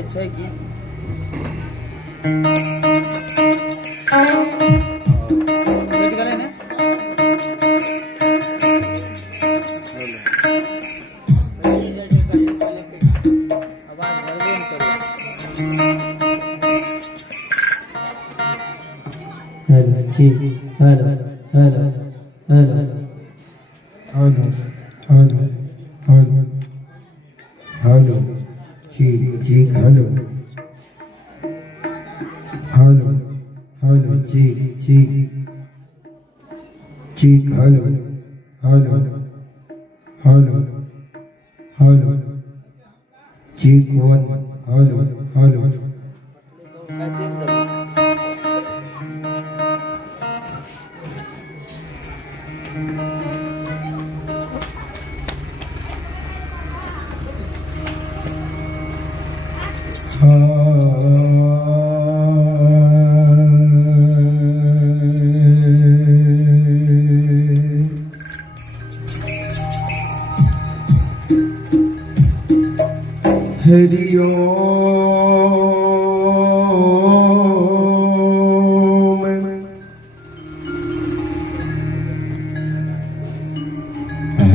कई छे की वेट करे ने आवाज बढ़बे न करे। हेलो जी hello hello hello hello hello hello hello जी जी हेलो हेलो हेलो जी जी जी हेलो हेलो हेलो हेलो जी कौन हेलो हेलो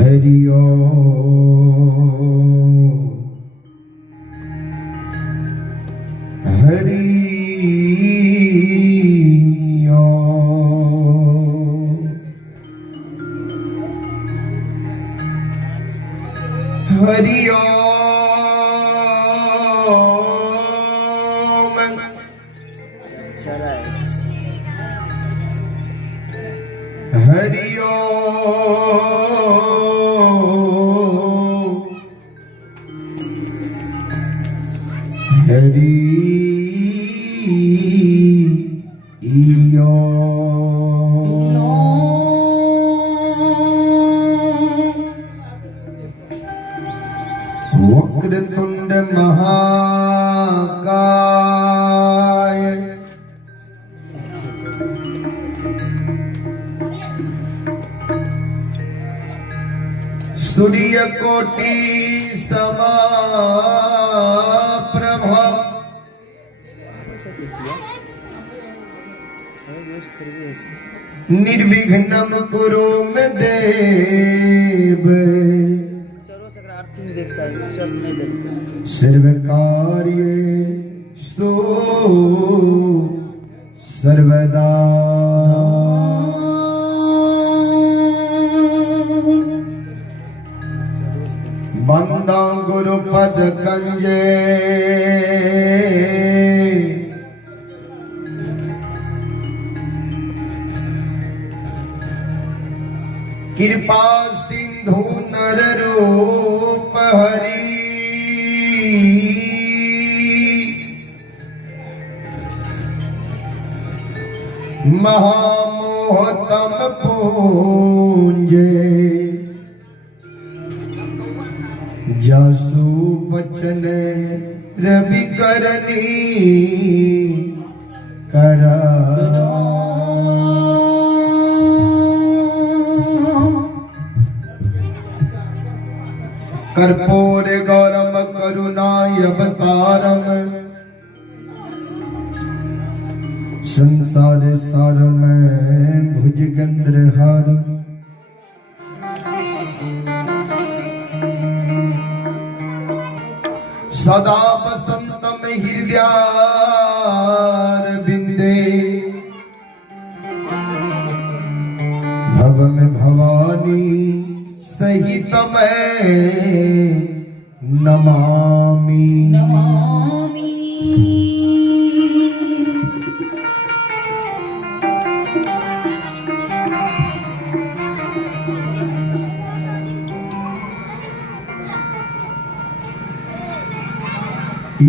हरि ओम हरि ओम हरि ओम हरि ओम सहरस हरि ओम हरि वक्रतुंड महाकाय सूर्य कोटि समप्रभ निर्विघ्नं कुरु मे देव सर्व कार्येषु सर्वदा बंदा गुरुपद कंजे कृपा सिंधु नर रूप हरि महामोहतम पूंजे जासु बचन रवि करनी करा कर्पूर गौरम करुणाय अवतारम संसार सारम भुजगेंद्र हारम सदा वसंतम हृदयारविंदे भवम भवानी सहित मैं नमामि नमामि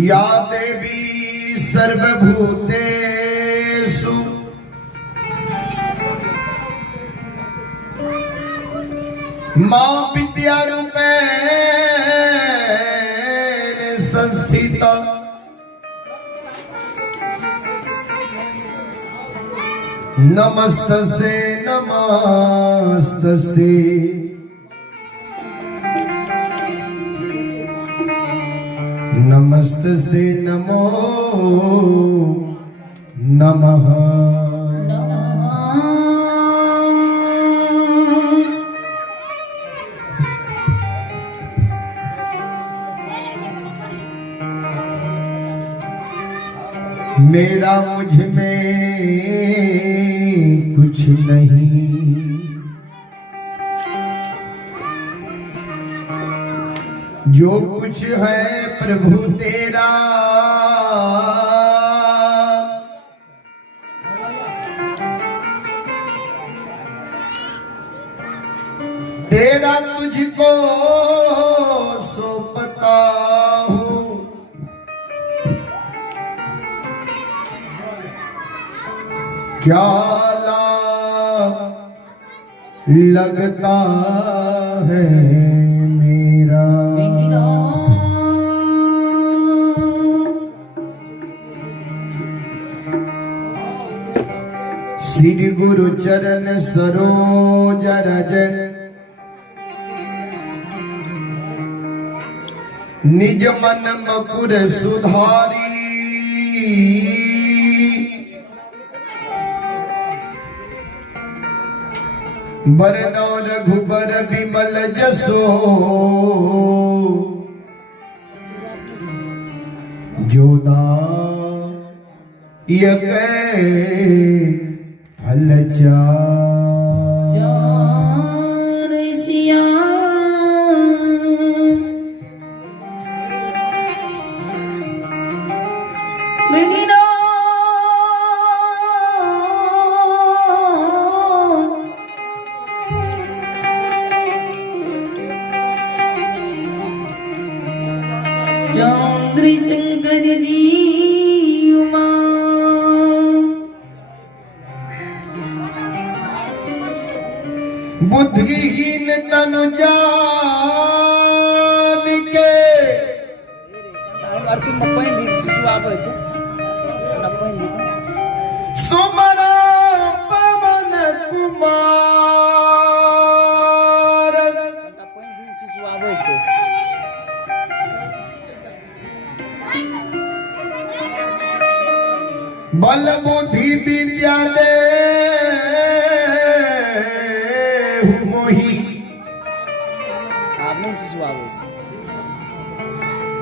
या देवी सर्वभूतेषु मां विद्यारूपेण संस्थिता नमस्तसे नमस्तसे नमस्त से नमो नमः। मेरा मुझ में कुछ नहीं, जो कुछ है प्रभु तेरा। तेरा तुझको सौंपता हूँ, क्या लगता है मेरा। श्री गुरु चरण सरोज रज, निज मन मकुर सुधारी। बरनौ रघुबर बिमल जसो, जोदायक फल जान सिया मिलिना चंद्र शंकर जी उमा। बुद्धिहीन तनु जान के, सुमरा पवन कुमार। बल बुद्धि विद्या दे मोही,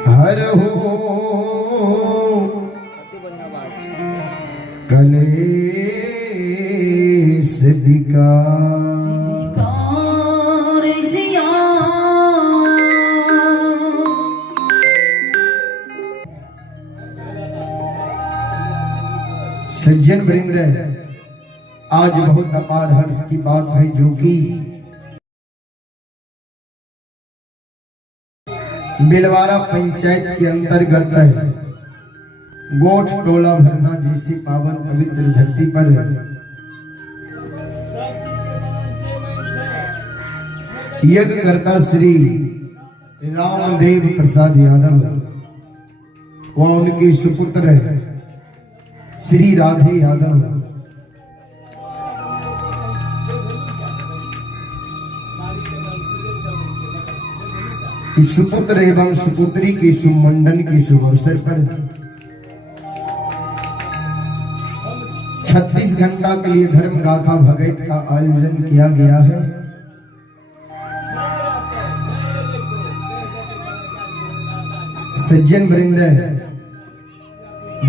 हर हो कलेश विकार सिया। सज्जन वृंद, आज बहुत अपार हर्ष की बात है, जो कि बिलवारा पंचायत के अंतर्गत है। गोठ टोला भरना जैसी पावन पवित्र धरती पर यज्ञ करता श्री रामदेव प्रसाद यादव व उनके सुपुत्र श्री राधे यादव सुपुत्र एवं सुपुत्री के सुमंडन के शुभ अवसर पर 36 घंटा के लिए धर्म गाथा भगत का आयोजन किया गया है। सज्जन वृंद,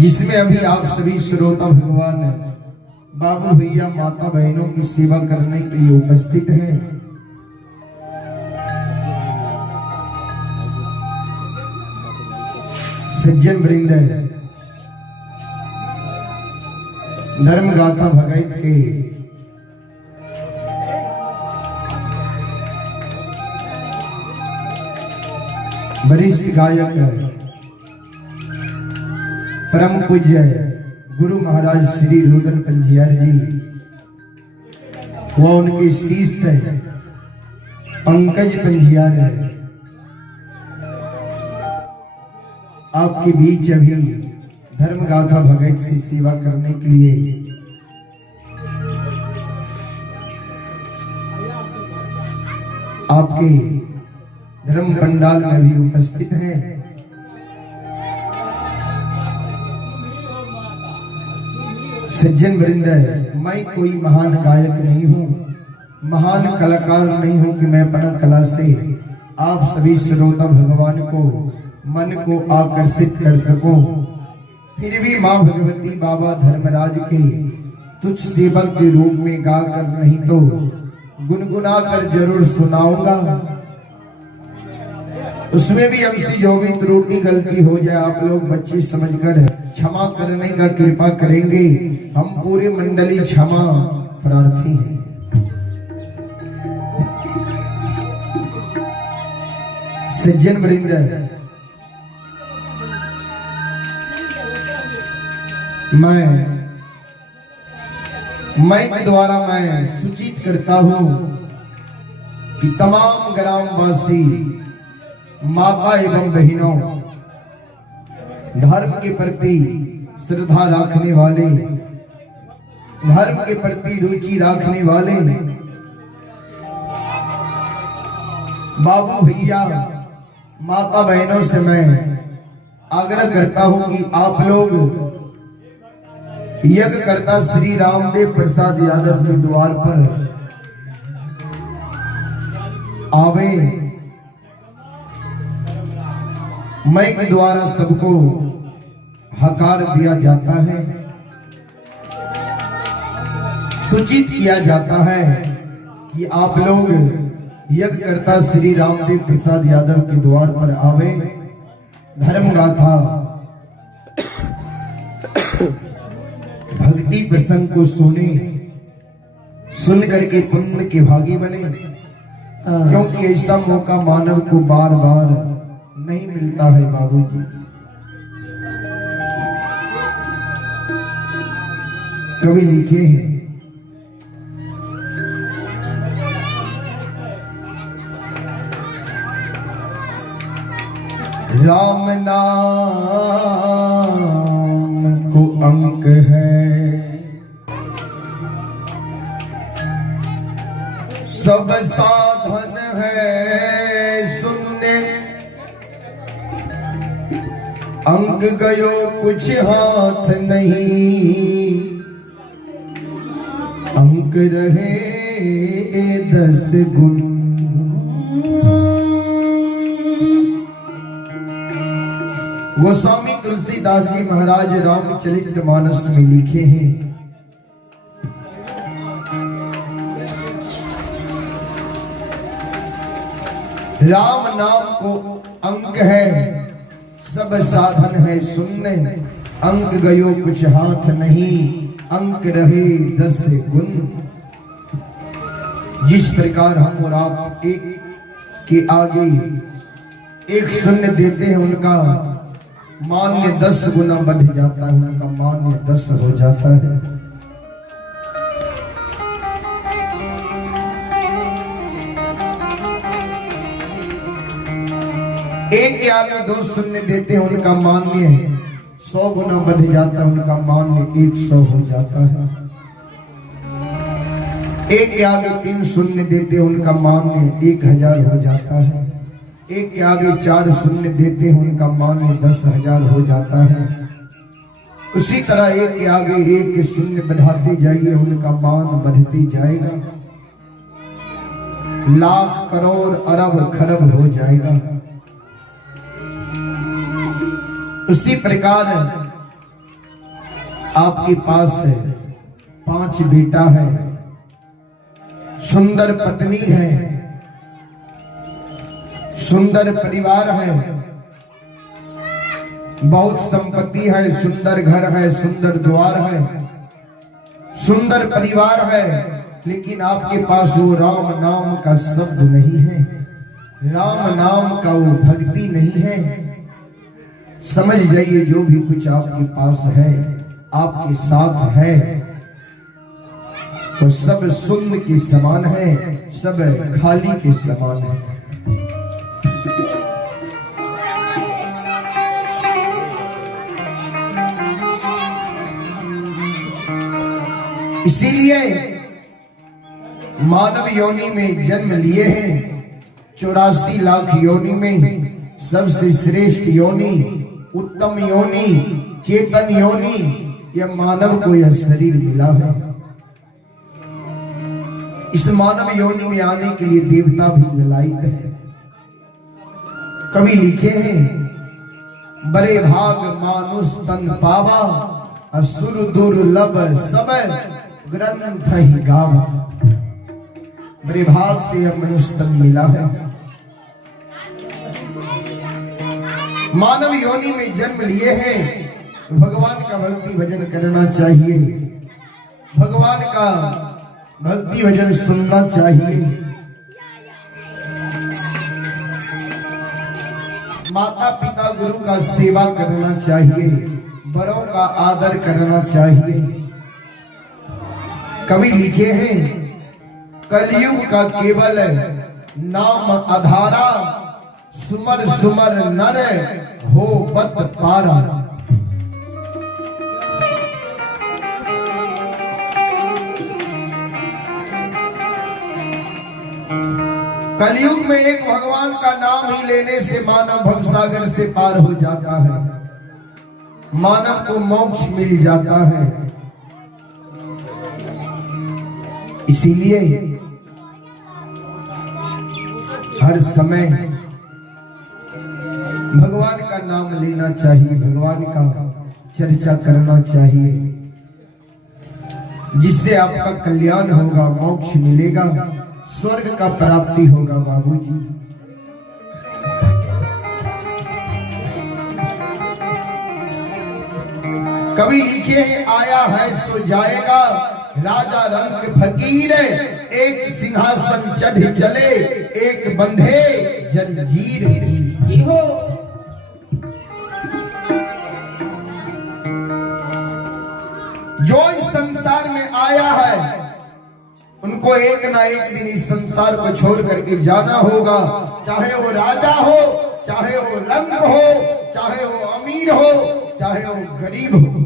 जिसमें अभी आप सभी श्रोता भगवान बाबू भैया माता बहनों की सेवा करने के लिए उपस्थित हैं। सज्जन वृंद, धर्म गाथा भगत के वरिष्ठ गायक परम पूज्य गुरु महाराज श्री रुदन पंजियार जी व उनके शिष्य पंकज पंजियार आपके बीच अभी धर्म गाथा भगत से सेवा करने के लिए आपके धर्म पंडाल में भी उपस्थित हैं। सज्जन वृंद, मैं कोई महान गायक नहीं हूँ, महान कलाकार नहीं हूँ कि मैं अपना कला से आप सभी श्रोता भगवान को मन को आकर्षित कर सकूं। फिर भी माँ भगवती बाबा धर्मराज के तुच्छ सेवक के रूप में गाकर नहीं तो गुनगुना कर जरूर सुनाऊंगा। उसमें भी हमसे जो भी त्रुटि गलती हो जाए आप लोग बच्चे समझकर क्षमा करने का कृपा करेंगे। हम पूरी मंडली क्षमा प्रार्थी हैं। सज्जन वृंद, मैं के द्वारा मैं सूचित करता हूं कि तमाम ग्रामवासी माता एवं बहनों, धर्म के प्रति श्रद्धा रखने वाले, धर्म के प्रति रुचि रखने वाले बाबू भैया माता बहनों से मैं आग्रह करता हूं कि आप लोग यज्ञ करता श्री रामदेव प्रसाद यादव के द्वार पर आवे। मैं के द्वारा सबको हकार दिया जाता है, सूचित किया जाता है कि आप लोग यज्ञ करता श्री रामदेव प्रसाद यादव के द्वार पर आवे, धर्म गाथा भक्ति प्रसंग को सुने, सुन करके पुण्य के भागी बने, क्योंकि ऐसा मौका मानव को बार बार नहीं मिलता है। बाबूजी कवि लिखे हैं, राम नाम को अंक है, सब साधन है सुनने, अंक गयो कुछ हाथ नहीं, अंक रहे 10 गुण। गोस्वामी तुलसीदास जी महाराज रामचरितमानस में लिखे हैं, राम नाम को अंक है, सब साधन है सुनने, अंक गयो कुछ हाथ नहीं, अंक रहे 10 गुण। जिस प्रकार हम और आप एक के आगे एक शून्य देते हैं, उनका मान्य 10 गुना बढ़ जाता है, उनका मान्य 10 हो जाता है। एक के आगे 2 शून्य देते हैं, उनका मान्य 100 गुना बढ़ जाता है, उनका मान्य 100 हो जाता है। एक के आगे 3 शून्य देते हैं, उनका मान्य 1000 हो जाता है। एक के आगे 4 शून्य देते हैं, उनका मान्य 10,000 हो जाता है। उसी तरह एक के आगे 1 शून्य बढ़ाते जाइए, उनका मान बढ़ते जाएगा, लाख करोड़ अरब खरब हो जाएगा। उसी प्रकार आपके पास 5 बेटा है, सुंदर पत्नी है, सुंदर परिवार है, बहुत संपत्ति है, सुंदर घर है, सुंदर द्वार है, सुंदर परिवार है, लेकिन आपके पास वो राम नाम का शब्द नहीं है, राम नाम का वो भक्ति नहीं है। समझ जाइए, जो भी कुछ आपके पास है, आपके साथ है, तो सब शून्य के समान है, सब खाली के समान है। इसीलिए मानव योनि में जन्म लिए हैं, 84 लाख योनि में सबसे श्रेष्ठ योनि, उत्तम योनि, चेतन योनि, यह मानव को यह शरीर मिला है। इस मानव योनि में आने के लिए देवता भी ललायित है। कवि लिखे हैं, बड़े भाग मानुष तन पावा, असुर दुर्लभ सब ग्रंथ ही गावा। बड़े भाग से यह मनुष्य तन मिला है। मानव योनि में जन्म लिए हैं, भगवान का भक्ति भजन करना चाहिए, भगवान का भक्ति भजन सुनना चाहिए। माता पिता गुरु का सेवा करना चाहिए, बड़ों का आदर करना चाहिए। कवि लिखे हैं, कलयुग का केवल नाम आधारा, सुमर सुमर नर हो बत पारा। कलयुग में एक भगवान का नाम ही लेने से मानव भवसागर से पार हो जाता है, मानव को मोक्ष मिल जाता है। इसीलिए हर समय भगवान का नाम लेना चाहिए, भगवान का चर्चा करना चाहिए, जिससे आपका कल्याण होगा, मोक्ष मिलेगा, स्वर्ग का प्राप्ति होगा। बाबूजी, कवि लिखे हैं, आया है सो जाएगा, राजा रंग फकीर, एक सिंहासन चढ़ चले, एक बंधे जंजीर। जी हो। जो इस संसार में आया है, उनको एक ना एक दिन इस संसार को छोड़ करके जाना होगा, चाहे वो राजा हो, चाहे वो रंग हो, चाहे वो अमीर हो, चाहे वो गरीब हो।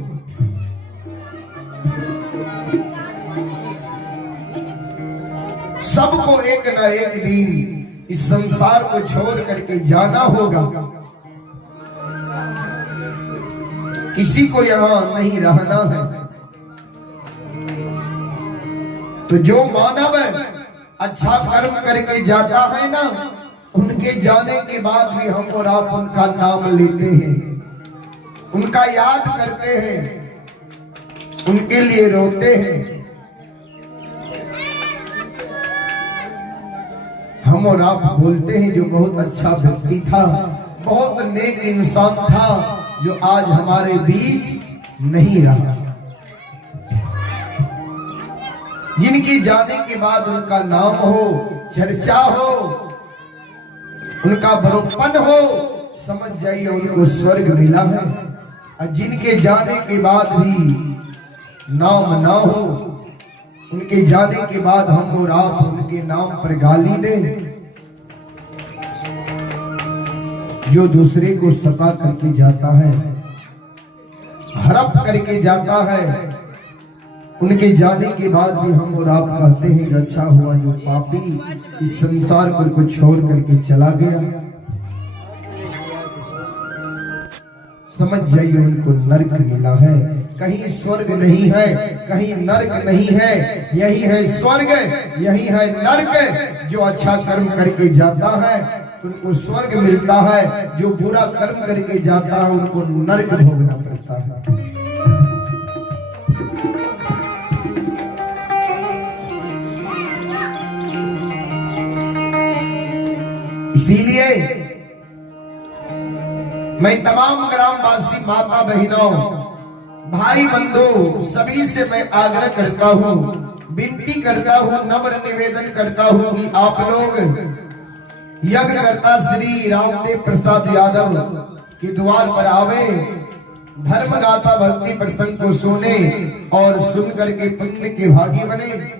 सबको एक ना एक दिन इस संसार को छोड़ करके जाना होगा। किसी को यहाँ नहीं रहना है। तो जो मानव अच्छा कर्म करके जाता है ना, उनके जाने के बाद भी हम और आप उनका नाम लेते हैं, उनका याद करते हैं, उनके लिए रोते हैं। हम और आप बोलते हैं, जो बहुत अच्छा व्यक्ति था, बहुत नेक इंसान था, जो आज हमारे बीच नहीं रहा। जिनके जाने के बाद उनका नाम हो, चर्चा हो, उनका बड़ोपन हो, समझ जाइए उनको स्वर्ग मिला है। और जिनके जाने के बाद भी नाम ना हो, उनके जाने के बाद हम और आप उनके नाम पर गाली दें, जो दूसरे को सता करके जाता है, हड़प करके जाता है, उनके जाने के बाद भी हम और आप कहते हैं कि अच्छा हुआ जो पापी इस संसार को छोड़ करके चला गया। समझ जाइए उनको नरक मिला है। कहीं स्वर्ग नहीं है, कहीं नरक नहीं है, यही है स्वर्ग, यही है नरक। जो अच्छा कर्म करके जाता है उनको स्वर्ग मिलता है, जो बुरा कर्म करके जाता है उनको नरक भोगना पड़ता है। इसीलिए मैं तमाम ग्रामवासी, माता बहनों, भाई बंधु सभी से मैं आग्रह करता हूँ, विनती करता हूँ, नम्र निवेदन करता हूँ कि आप लोग यज्ञकर्ता श्री रामदेव प्रसाद यादव के द्वार पर आवे, धर्म गाथा भक्ति प्रसंग को सुने और सुन करके पुण्य के भागी बने।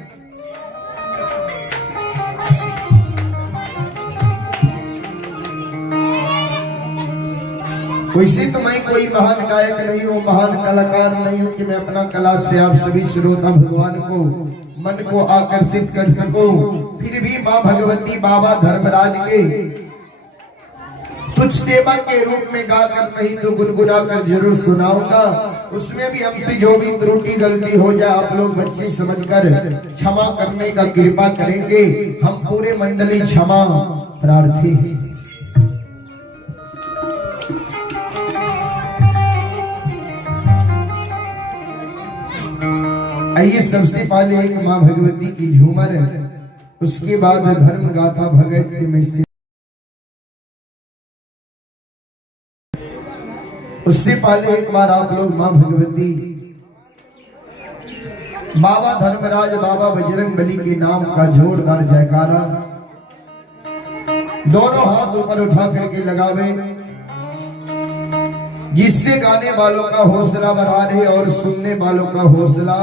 वैसे तो मैं कोई महान गायक नहीं हूँ, महान कलाकार नहीं हूँ कि मैं अपना कला से आप सभी श्रोता भगवान को मन को आकर्षित कर सकूं। फिर भी माँ भगवती बाबा धर्मराज के कुछ सेवा के रूप में गाकर नहीं तो गुनगुना कर जरूर सुनाऊंगा। उसमें भी हमसे जो भी त्रुटि गलती हो जाए आप लोग बच्चे समझकर क्षमा करने का कृपा करेंगे। हम पूरे मंडली क्षमा प्रार्थी हैं। आइए सबसे पहले एक माँ भगवती की झूमर, उसके बाद धर्म गाथा भगत से मैं से उससे पहले एक बार आप लोग माँ भगवती, बाबा धर्मराज, बाबा बजरंग बली के नाम का जोरदार जयकारा दोनों हाथ ऊपर उठा करके लगावे, जिससे गाने वालों का हौसला बढ़ा रहे और सुनने वालों का हौसला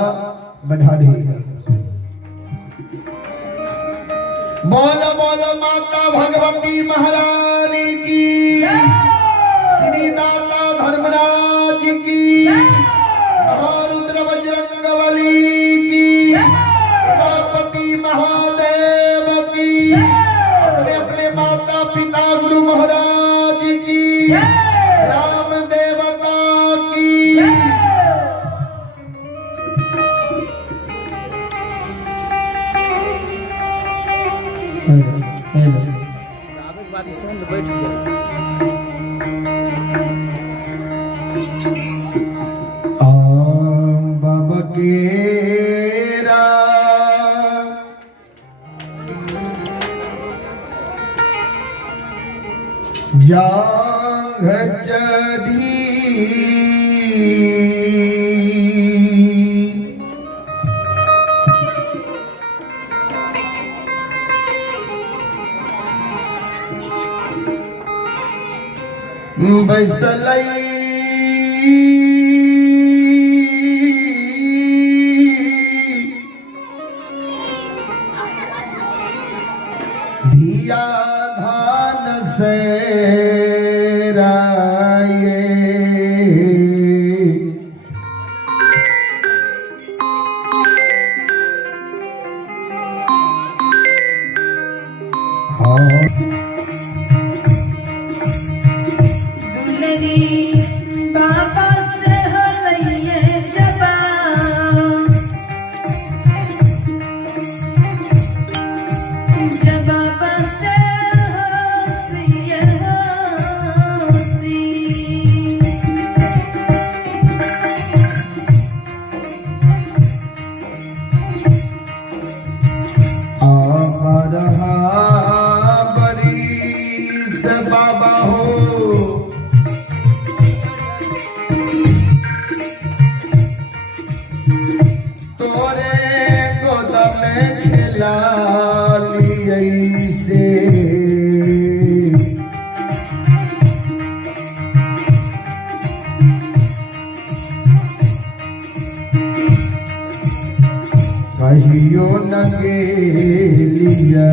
बढ़ा रहे। बोलो बोलो माता भगवती महारानी की, श्री दाता धर्मराज की, महारुद्र बजरंग बली की, उमापति महादेव की, अपने अपने माता पिता गुरु महाराज की, राम देवता की। बाबा केरा जांघ चढ़ी, बैसलई धिया धान से राये, बाबा से हलैये जबा, जब बाबा से हंसिये हंसी, आ रहा बरीस बाबा हो, तोरे गोद में खिला लिये से, कहियो न गेलिए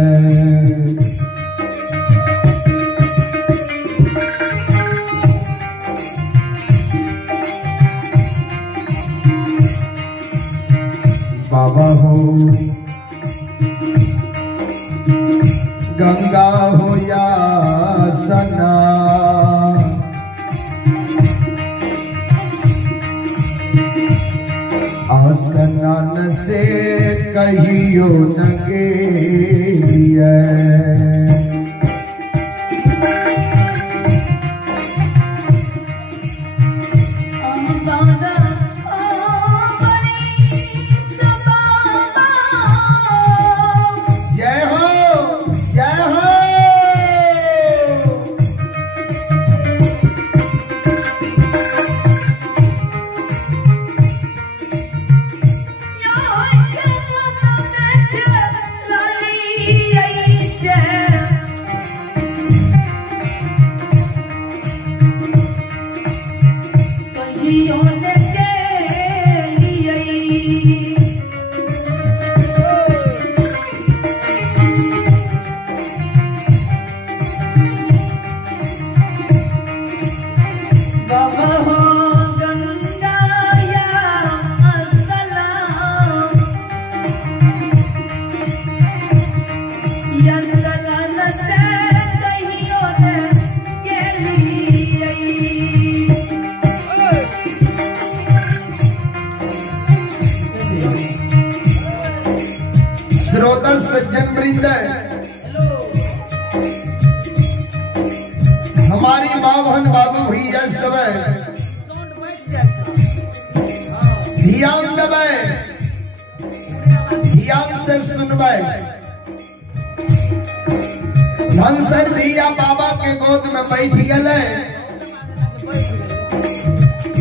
बाबा हो, गंगा हो या सना, आसनान से कहियो न गेलिए। जय हो जय हो। जाए। हमारी माँ बहन बाबू भैया सब ध्यान देवे, ध्यान से सुनवे। धनसर धिया बाबा के गोद में बैठ गए,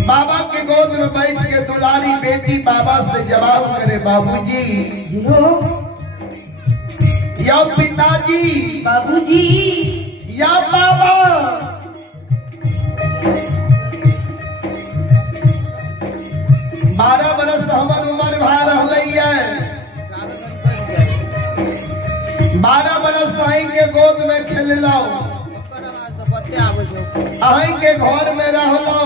बाबा के गोद में बैठ के दुलारी बेटी बाबा से जवाब करे, बाबूजी या पिताजी, बाबूजी या बाबा। 12 बरस हमर उम्र भा रही है, 12 बरस अहीं के गोद में खेल लो, अहीं के घर में रह लो,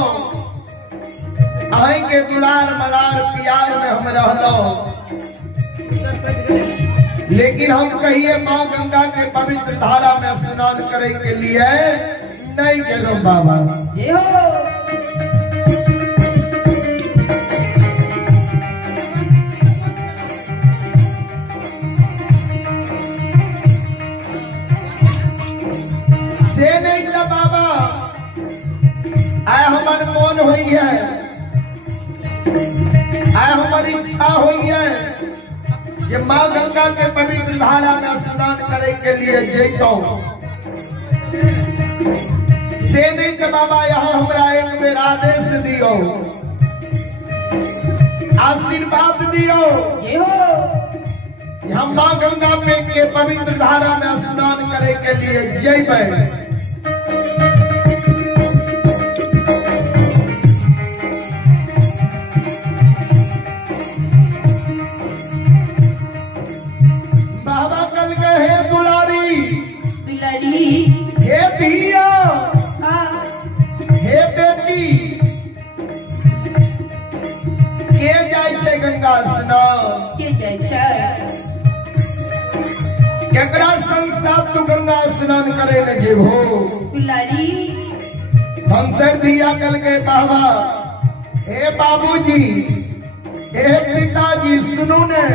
अहीं के दुलार मलार प्यार में हम रह लो। लेकिन हम कहिए माँ गंगा के पवित्र धारा में स्नान करे के लिए नहीं गेलो बाबा। से नहीं था बाबा, आय हमार मन हुई है, आय हमारी इच्छा हुई है कि माँ गंगा के पवित्र धारा में स्नान करे के लिए जैतो। से नहीं तो बाबा यहाँ हमरा एक बेर आदेश दियो, आशीर्वाद दियो कि हम माँ गंगा के पवित्र धारा में स्नान करे के लिए जैबे। हे धिया, हे बेटी, के जाय छे गंगा स्नान, के जाय छै, केकरा संग साथ तू गंगा स्नान करे ले जेबो। दुलारी धनसर धिया कल के बाबा, हे बाबूजी, हे पिताजी, सुनो ने।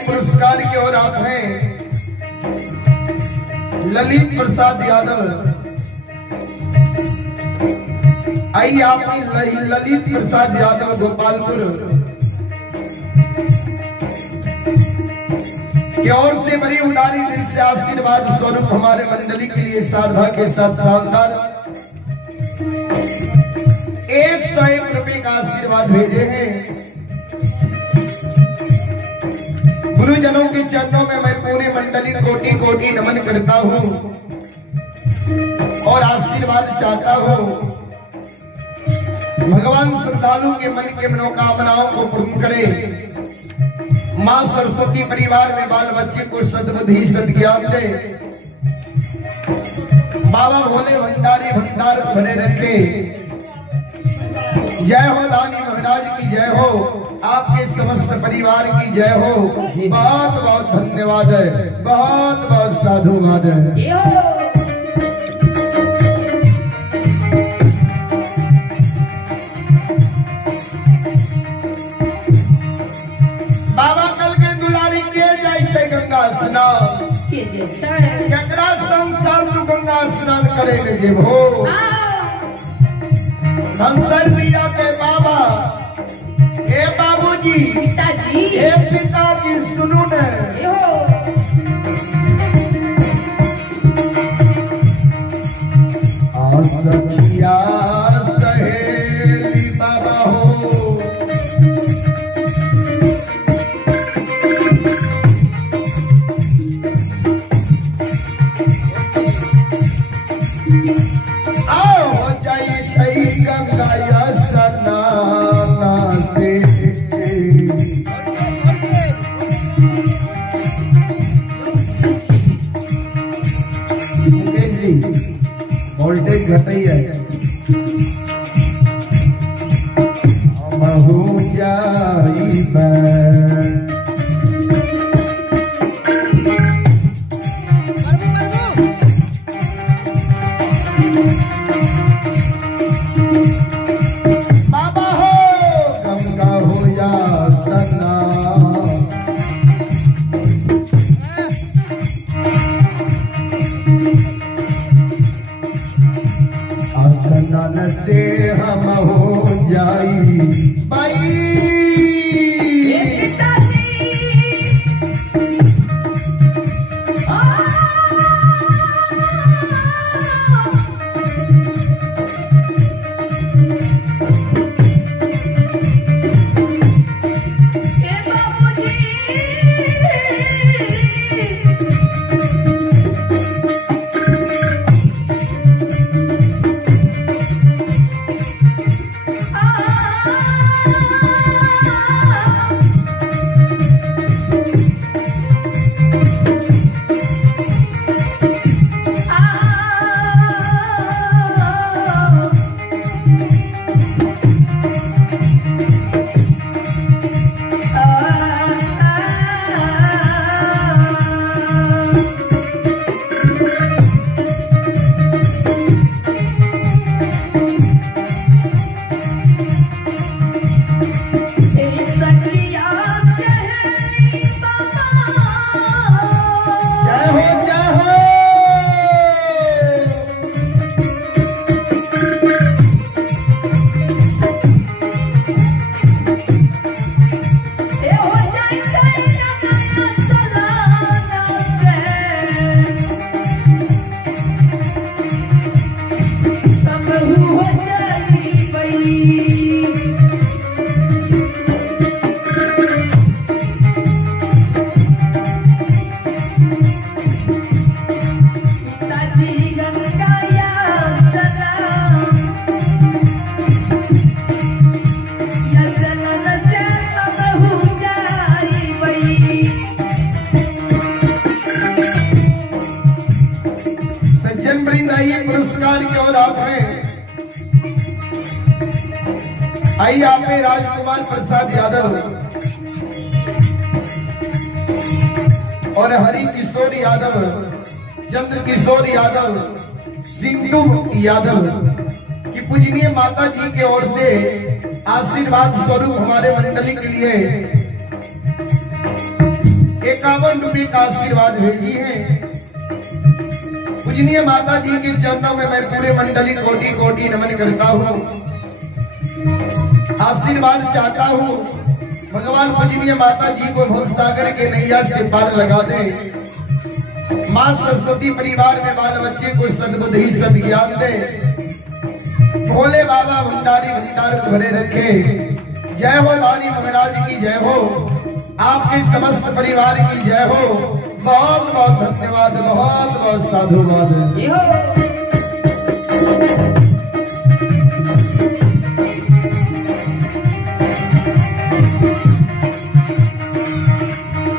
पुरस्कार की ओर आप हैं ललित प्रसाद यादव। आइए आप ललित प्रसाद यादव गोपालपुर की ओर से बड़ी उदारी दिल से आशीर्वाद स्वरूप हमारे मंडली के लिए शारदा के साथ शानदार 101 रुपए का आशीर्वाद भेजे हैं। गुरुजनों के चरणों में मैं पूरी मंडली कोटि कोटि नमन करता हूँ और आशीर्वाद चाहता हूँ। भगवान श्रद्धालु के मन के मनोकामनाओं को पूर्ण करे। माँ सरस्वती परिवार में बाल बच्चे को सद्बुद्धि सद्ज्ञान दे। बाबा भोले भंडारी भंडार भरे रखे। जय हो दानी महाराज की जय हो, आपके समस्त परिवार की जय हो। बहुत बहुत धन्यवाद है, बहुत बहुत साधुवाद है। बाबा कल के दुलारी के जाय छै गंगा स्नान। के जैसा केकरा संसार तू गंगा स्नान करे ले जेबो संसर दिया के बाबा ए बाबूजी पिताजी ए पिताजी सुनो ने सखिया सहेली बाबा हो आओ जाई छै गंगा स्नान से वोल्टेज घटई है महू जाई बाबा हो गंगा हो या सना स्नान से हम हो जाई बाई पुरस्कार की ओर आप हैं। आइए आप में राजकुमार प्रसाद यादव और हरि किशोर यादव, चंद्र किशोर यादव, सिंधु यादव की पूजनीय माता जी की ओर से आशीर्वाद स्वरूप हमारे मंडली के लिए 51 रुपये का आशीर्वाद भेजी है। पूजनीय माता जी के चरणों में मैं पूरे मंडली कोटि कोटि नमन करता हूँ, आशीर्वाद चाहता हूँ। भगवान पूजनीय माता जी को भवसागर के नैया से पार लगा दे। माँ सरस्वती परिवार में बाल बच्चे को सद्बुद्धि सद्ज्ञान दे। भोले बाबा भंडारी भंडार को भरे रखे। जय हो दानी महाराज की जय हो, आपके समस्त परिवार की जय हो। बहुत बहुत धन्यवाद, बहुत बहुत साधुवाद।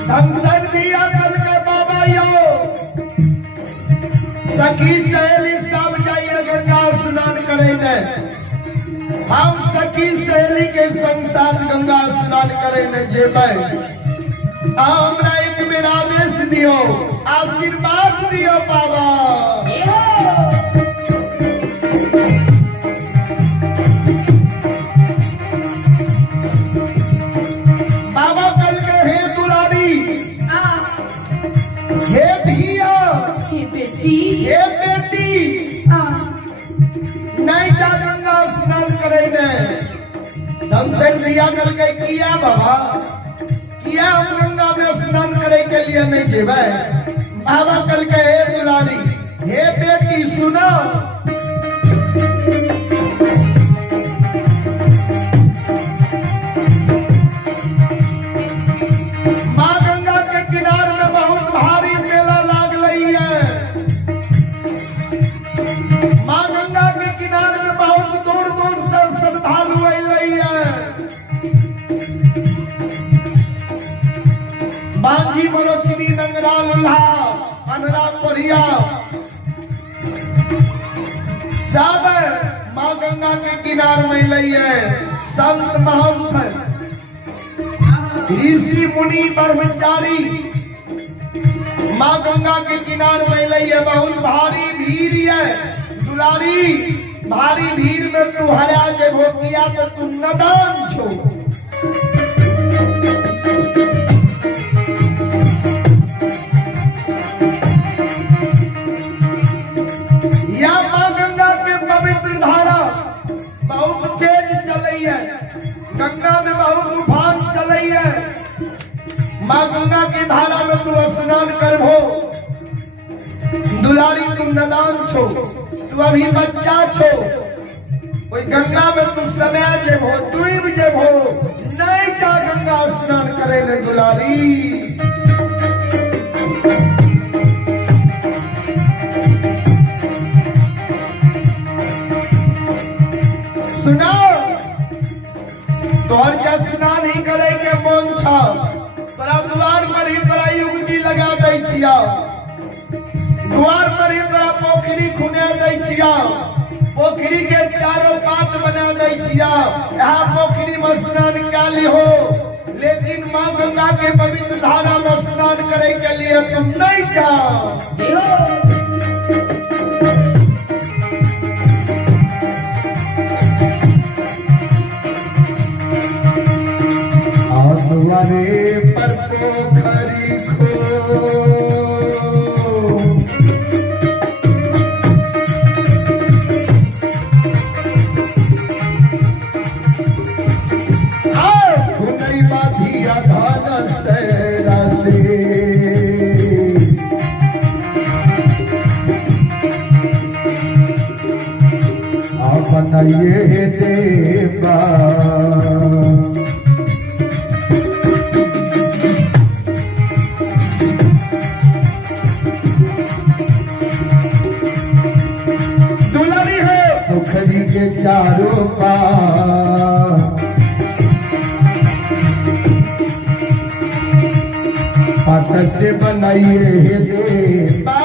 धनसर दिया कल के बाबा यो सखी सहेली सब जाइए गंगा स्नान करे ने। हम सखी सहेली के संग साथ गंगा स्नान करे ने जेबै। हमरा एक मेरा आदेश दियो, आशीर्वाद दियो बाबा। बाबा कल के हे दुलारी, हे भी भैया कल के किया बाबा किया हम गंगा में स्नान करे के लिए नहीं जेबे। बाबा कल के हे दुलारी हे बेटी सुनो माँ गंगा के किनारे में बहुत भारी मेला लाग रही है। माँ गंगा के किनारे में बहुत दूर दूर से श्रद्धालु आ रही है। बांगी बलोचनी नंगरा लुल्हा अनरा कोरिया सब माँ गंगा के किनारे में लई है। संत महंत ऋषि मुनि ब्रह्मचारी माँ गंगा के किनारे में लई है। बहुत भारी भीड़ है दुलारी। भारी भीड़ में तू हरा के भोटिया तो तू नदान छो। या माँ गंगा के पवित्र धारा बहुत तेज चलई है। गंगा में बहुत उफान चलई है। माँ गंगा की धारा में तू स्नान करबो दुलारी। तुम नदान छो तू अभी बच्चा छो। कोई गंगा में तू समय जेबो डूब जेबो नहीं जा गंगा स्नान करे ले दुलारी। सुना तोहर क्या स्नान ही करे के मन था तोरा द्वार पर ही तोरा युक्ति लगा दै छिया। द्वार पर ही तोरा पोखरी खुने दै छिया। पोखरी के चारों कात बना दै छिया। यहाँ पोखरी में स्नान काली हो लेकिन माँ गंगा के पवित्र धारा में स्नान करे के लिए तुम नहीं जाओ। आसवारे पर पोखरी खो खुनई बाधिया धान सहरस बनाइए देवा। पोखरी के चारों पार पत्थर से बनाइए देवा।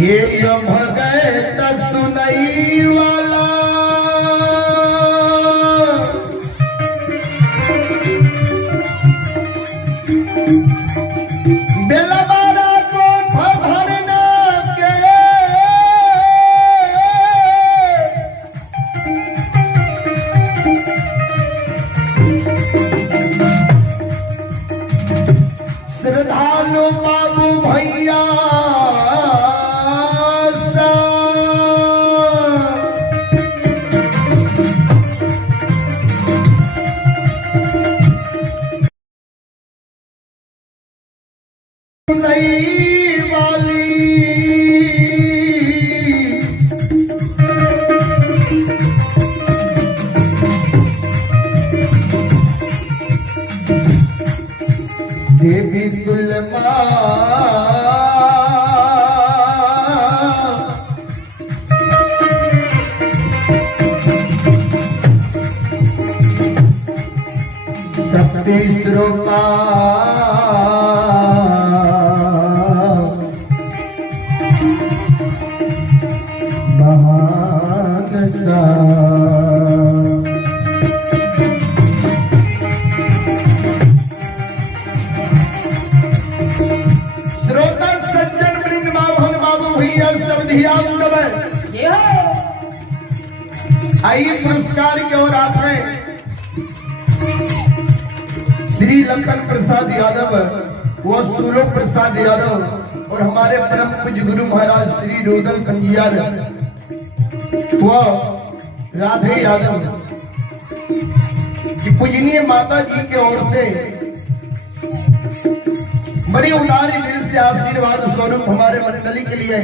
ये भगत सुनई वाला बेलबारा को भरना के श्रद्धालु बाबू भैया नई वाली देवी तुलमा सतीश रूपा महानसा आइए पुरस्कार की ओर आप हैं श्री लखन प्रसाद यादव व सूलो प्रसाद यादव और हमारे परम पूज्य गुरु महाराज श्री रुदल कंजियार व राधे यादव की पूजनीय माता जी के ओर से बड़ी उदारी दिल से आशीर्वाद स्वरूप हमारे मंडली के लिए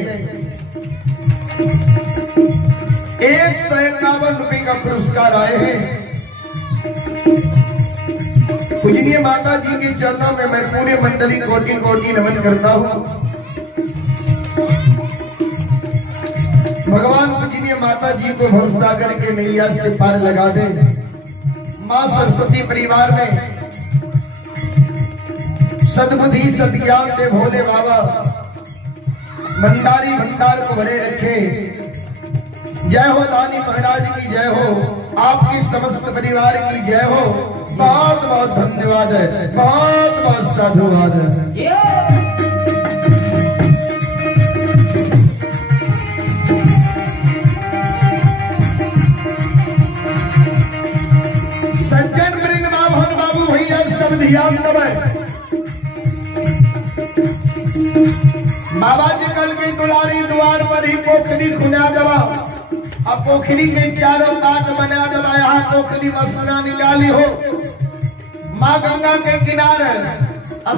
151 रुपए का पुरस्कार आए हैं। पूजनीय माता जी के चरणों में मैं पूरे मंडली कोटि कोटि नमन करता हूँ। भगवान पूजनीय माता जी को भवसागर के नैया से पार लगा दे। माँ सरस्वती परिवार में सद्बुद्धि सद्ज्ञान दे भोले बाबा भंडारी भंडार को भरे रखे। जय हो दानी महाराज की जय हो, आपकी समस्त परिवार की जय हो। बहुत बहुत धन्यवाद है, बहुत बहुत साधुवाद है। सज्जन वृंद बाबू भैया सब ध्यान दबाए। बाबा जी कल के दुलारी द्वार पर ही पोखरी खुना दवा। अब पोखरी के चारों काट बना दवा। यहाँ पोखरी में स्नान निकाली हो। माँ गंगा के किनारे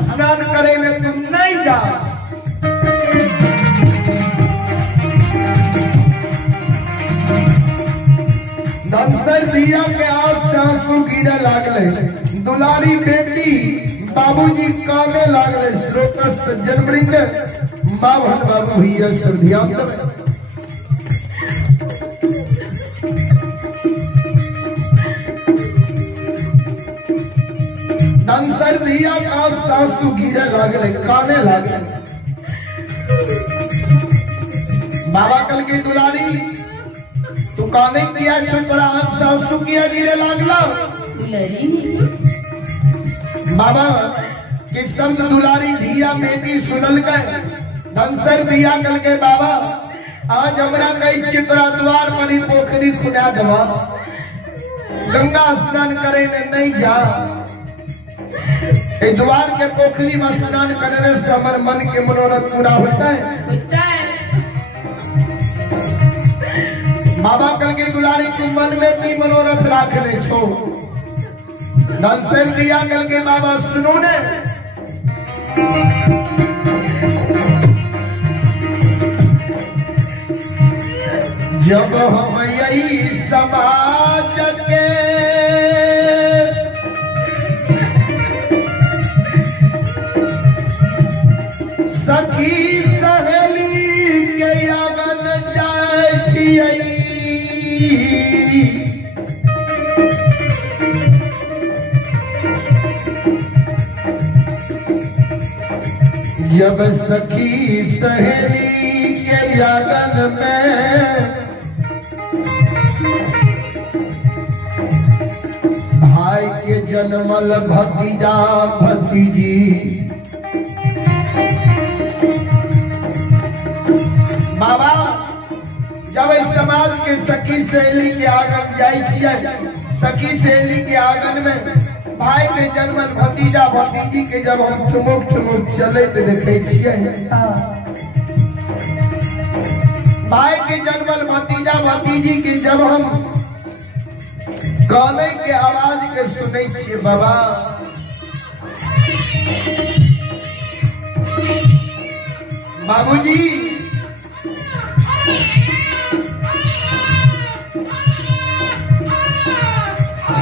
स्नान करे में तुम नहीं जा। नंतर दिया के आस आंसू गिरे लागले। दुलारी बेटी बाबूजी कामे लागले। श्रोता सज्जन वृंद बाबन बाबू भैया सब ध्यान दे। नंतर दिया का आंसू गिरे लागले, काने लागले। बाबा कल की दुलारी तू काने किया छोकरा आंसू किया गिरे लागला। बाबा के शब्द दुलारी धिया बेटी सुनल गए। नंतर दिया कल के बाबा आज हमरा कई चित्रा द्वार पर ही पोखरी खुदा दवा। गंगा स्नान करे ने नहीं जा। द्वार के पोखरी में स्नान करने से हमारे मन के मनोरथ पूरा होता है। बाबा कल के दुलारी तुम मन में की मनोरथ राख ले छो। नंतर दिया कल के बाबा सुनो ने। जब हम यही समाज के सखी सहेली के आंगन जाय छियै। जब सखी सहेली के आंगन में भाई के जन्मल भतीजा भतीजी। बाबा जब इस समाज के सखी सहेली के आंगन जाय छियै, सखी सहेली के आंगन में भाई के जन्मल भतीजा भतीजी के जब हम ठुमुक ठुमुक चले तो देखे छिए भाई के जन्मल भतीजा भतीजी के जब हम गाने के आवाज के सुने छिए बाबा बाबूजी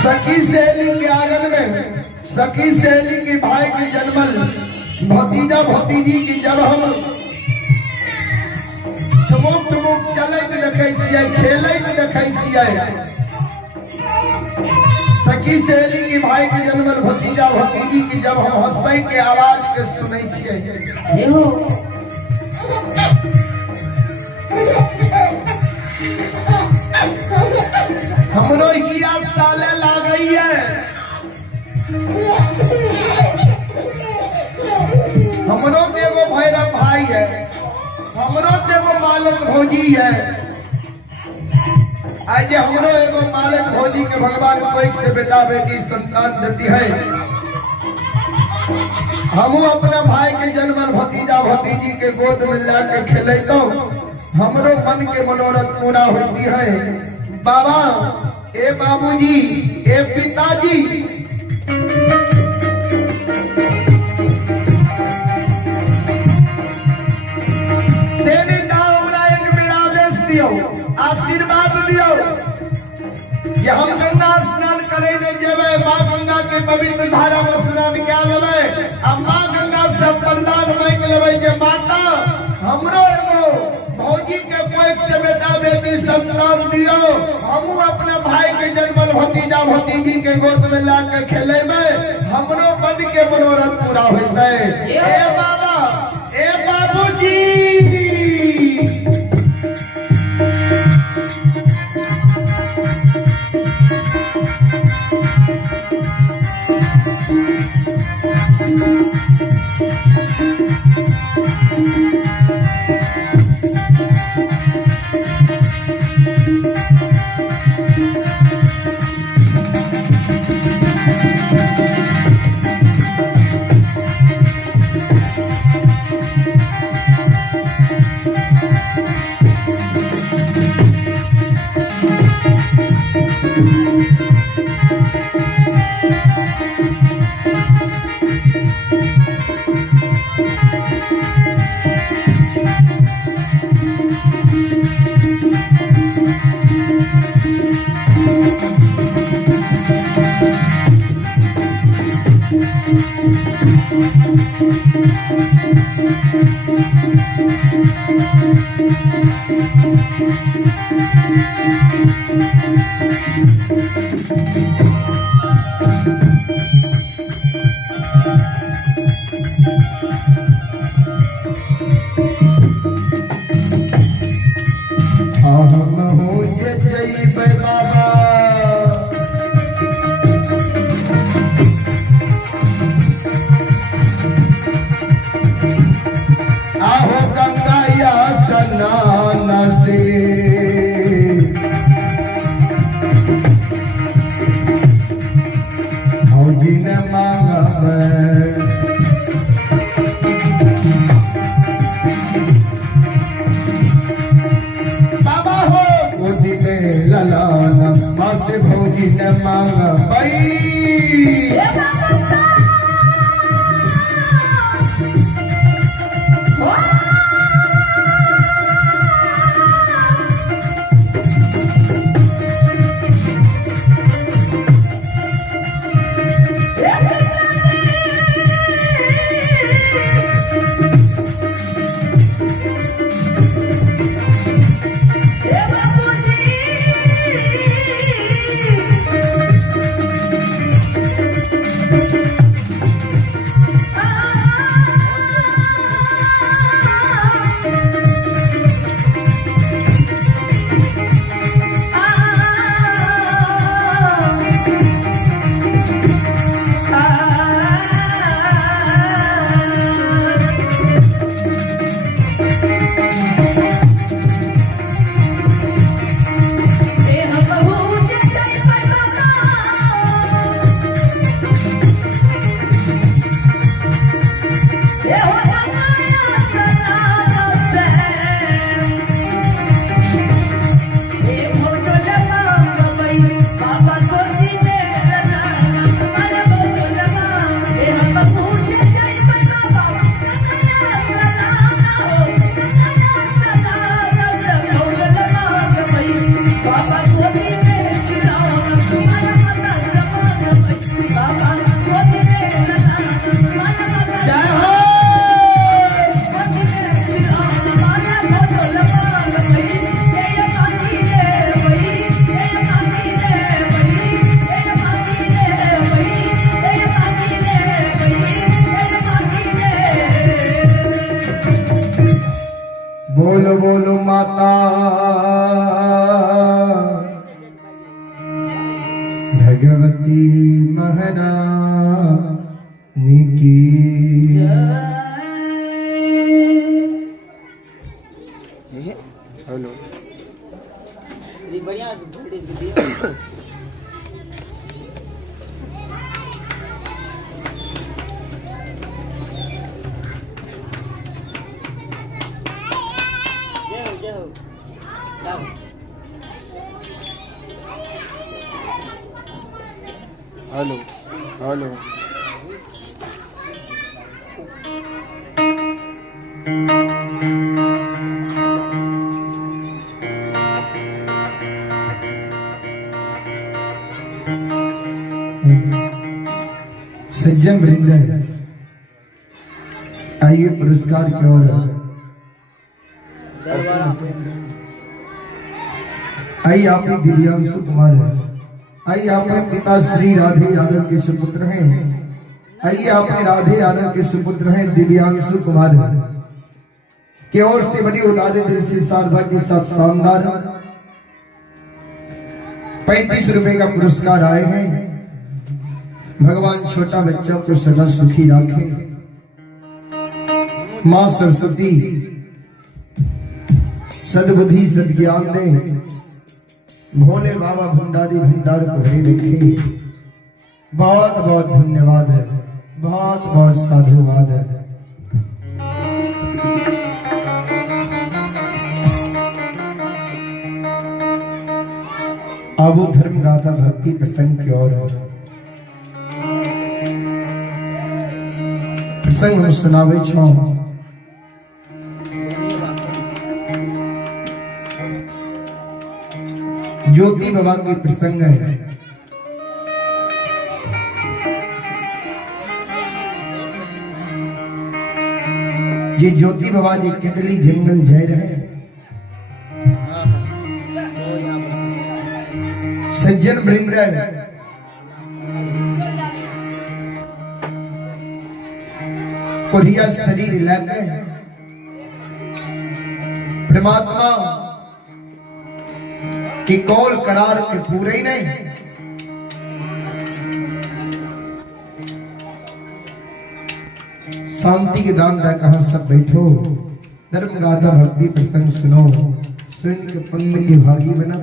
सखी सहेली के आंगन में सखी सहेली के भाई के जन्मल भतीजा भतीजी की जब हम ठुमुक ठुमुक चले देखे छिए खेले देखे छिए सखी सहेली की भाई के जन्मल भतीजा भतीजी की जब हम हंसै के आवाज के सुने छिए हमरो हिया साले लागई है हमरो देवो भैरव भाई है हमरो देवो मालक भौजी है आज हमरो एगो मालक भौजी के भगवान कोई से बेटा बेटी संतान देती है हमू अपना भाई के जन्मल भतीजा भतीजी के गोद में लाके खेले तो हमरो मन के मनोरथ पूरा होती है बाबा ए बाबूजी ए पिताजी तेरे दामना एक मेरा आदेश दियो आशीर्वाद दियो कि हम गंगा स्नान करेंगे जेबे माँ गंगा के पवित्र धारा में स्नान क्या लेबे अब माँ गंगा से वरदान मांग लेबे जे माता हमरो एगो भौजी के कोई से बेटा बेटी संतान दियो हमू अपने भाई के जन्मल भतीजा भतीजी के गोद में लाके खेलेबे हमरो मन के मनोरथ पूरा होइते ए बाबा ए बाबूजी बोलो बोलो माता भगवती महारानी की। हेलो बढ़िया हेलो हेलो सज्जन वृंद है, आइए पुरस्कार की ओर। आइए आप दिव्यांशु कुमार है। आइए आपके पिता श्री राधे यादव के सुपुत्र हैं। आइए आपके राधे यादव के सुपुत्र हैं दिव्यांशु कुमार की ओर से बड़ी उदार दिल से शारदा के साथ शानदार 35 रुपए का पुरस्कार आए हैं। भगवान छोटा बच्चा को सदा सुखी रखे। मां सरस्वती सद्बुद्धि सद्ज्ञान दे। भोले बाबा भंडारी भंडार को भरे रखे। बहुत बहुत धन्यवाद है, बहुत बहुत साधुवाद है। अब धर्म गाथा भक्ति प्रसंग की ओर प्रसंग हम सुनावे छो। ज्योति बाबा के प्रसंग है। जी ज्योति बाबा जी कितली जंगल जा रहे। सज्जन वृंद कोरिया शरीर लेके परमात्मा की कौल करार के पूरे ही नहीं। शांति के दान दा कहां सब बैठो। धर्म गाथा भक्ति प्रसंग सुनो। सुन के पंग के भागी बना।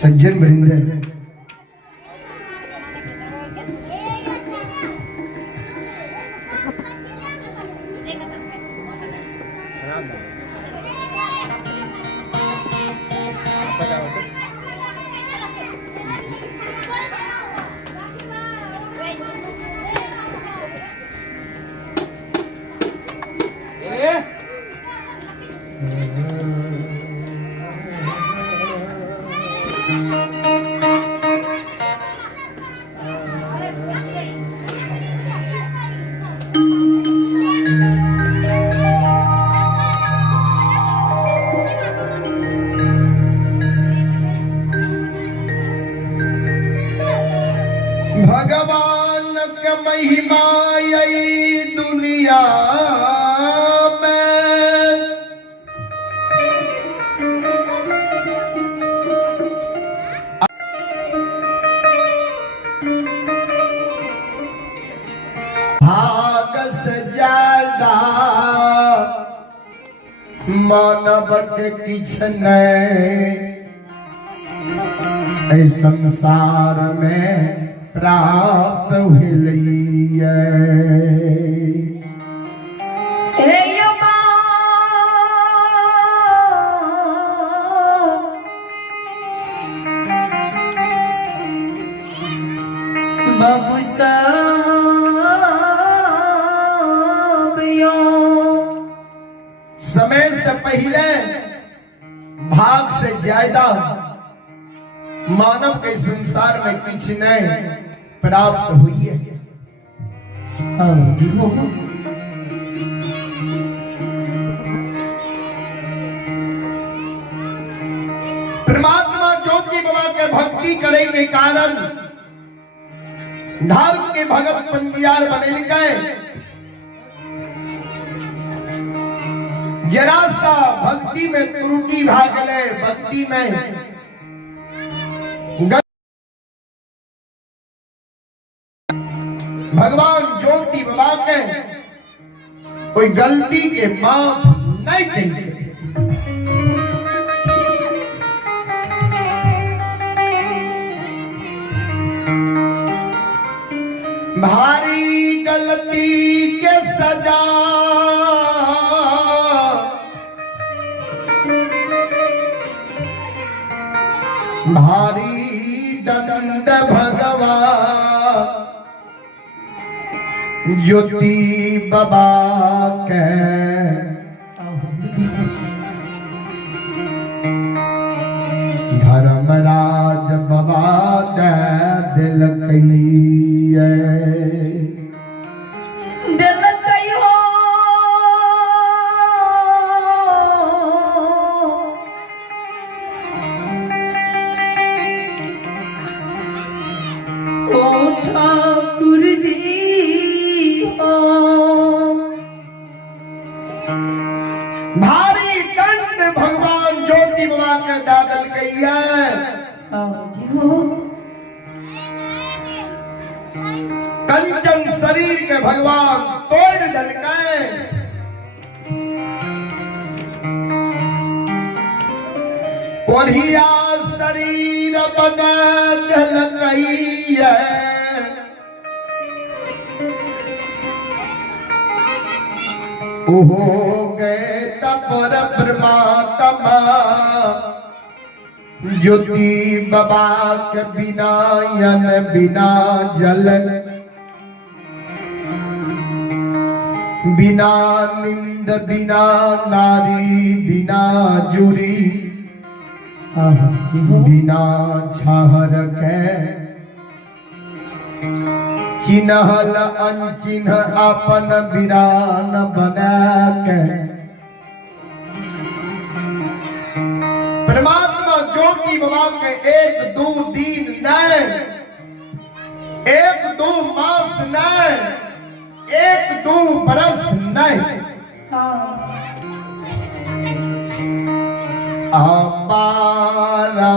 सज्जन वृंद भगवान के महिमा यही दुनिया में। भाग से ज्यादा मानव के किछ नहीं संसार में प्राप्त हुई। समय से पहले भाग से ज्यादा मानव के संसार में कुछ नहीं प्राप्त हुई है। परमात्मा ज्योति बाबा के भक्ति करे के कारण धर्म के भगत पंजियार बने लिखे जरा सा भक्ति में त्रुटि भागले भक्ति में भगवान ज्योति बाबा के कोई गलती के माफ नहीं कही भारी गलती के सजा भारी दंड भगवान ज्योति बाबा के धर्मराज बाबा दे दिल कहिए दिल कहियो ओ ठाकुर जी भारी दंड भगवान ज्योति बाबा के दादल कहिए कंचन शरीर के भगवान तोड़ दल के कोरिया शरीर बना दल कहिए हो गए तपर परमात्मा ज्योति बाबा के बिना यन बिना जल बिना निंद बिना नारी बिना जुरी बिना छाहर के चिन्हल अनचिन्ह अपन बिरान बना के परमात्मा ज्योति बाबा के एक दो दिन नहीं एक दो मास नहीं एक दो बरस नहीं अपारा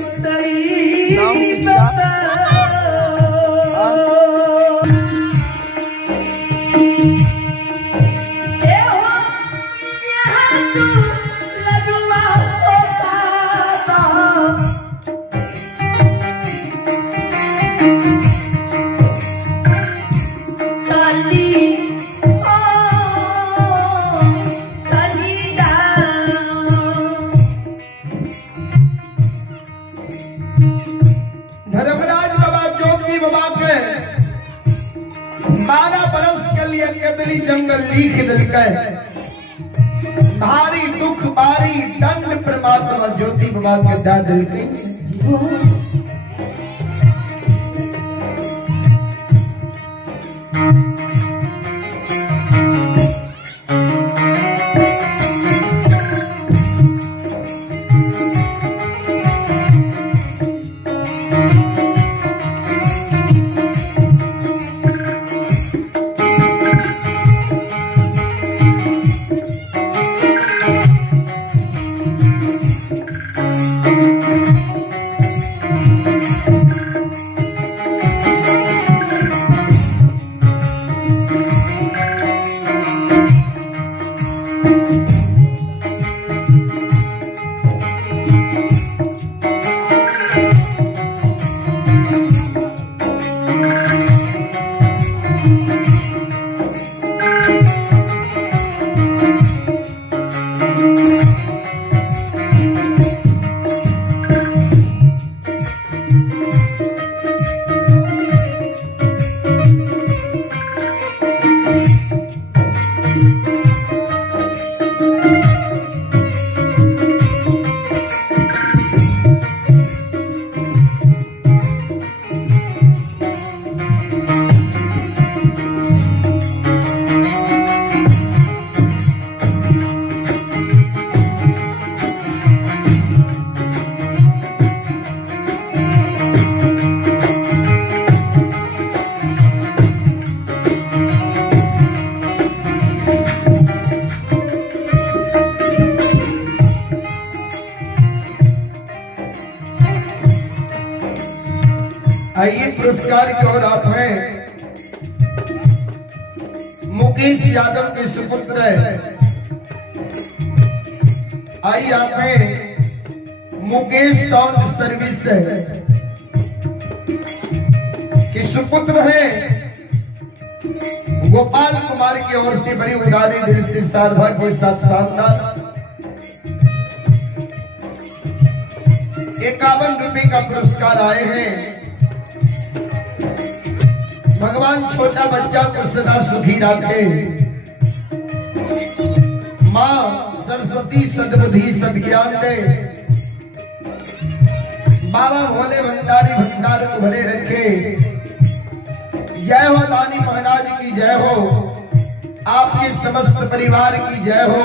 सही धर्मराज बाबा जोगी बाबा के 12 बरस के लिए केतली जंगल लिख दिलके भारी दुख भारी दंड परमात्मा ज्योति बाबा के दा दिलके आइए पुरस्कार की ओर आप हैं मुकेश यादव के सुपुत्र आइए आप हैं मुकेश साउंड सर्विस के सुपुत्र हैं गोपाल कुमार की ओर से बड़ी उदारी दिल से श्रद्धा के साथ शानदार 51 रुपए का पुरस्कार आए हैं। भगवान छोटा बच्चा को सदा सुखी रखे, माँ सरस्वती सद्बुद्धि सद्ज्ञान दे, बाबा भोले भंडारी भंडार को भरे रखे। जय हो दानी महाराज की जय हो, आपके समस्त परिवार की जय हो।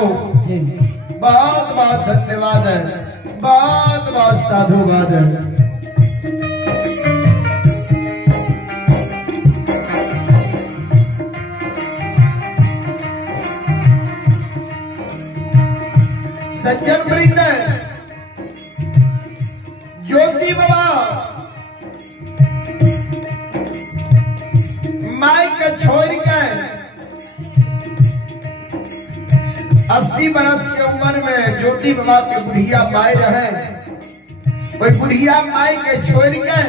बहुत बहुत धन्यवाद है, बहुत बहुत साधुवाद है। सज्जन वृंद ज्योति बाबा माई के छोड़ के 80 बरस की उम्र में ज्योति बाबा के बुढ़िया माई रहे। कोई बुढ़िया माई के छोड़ के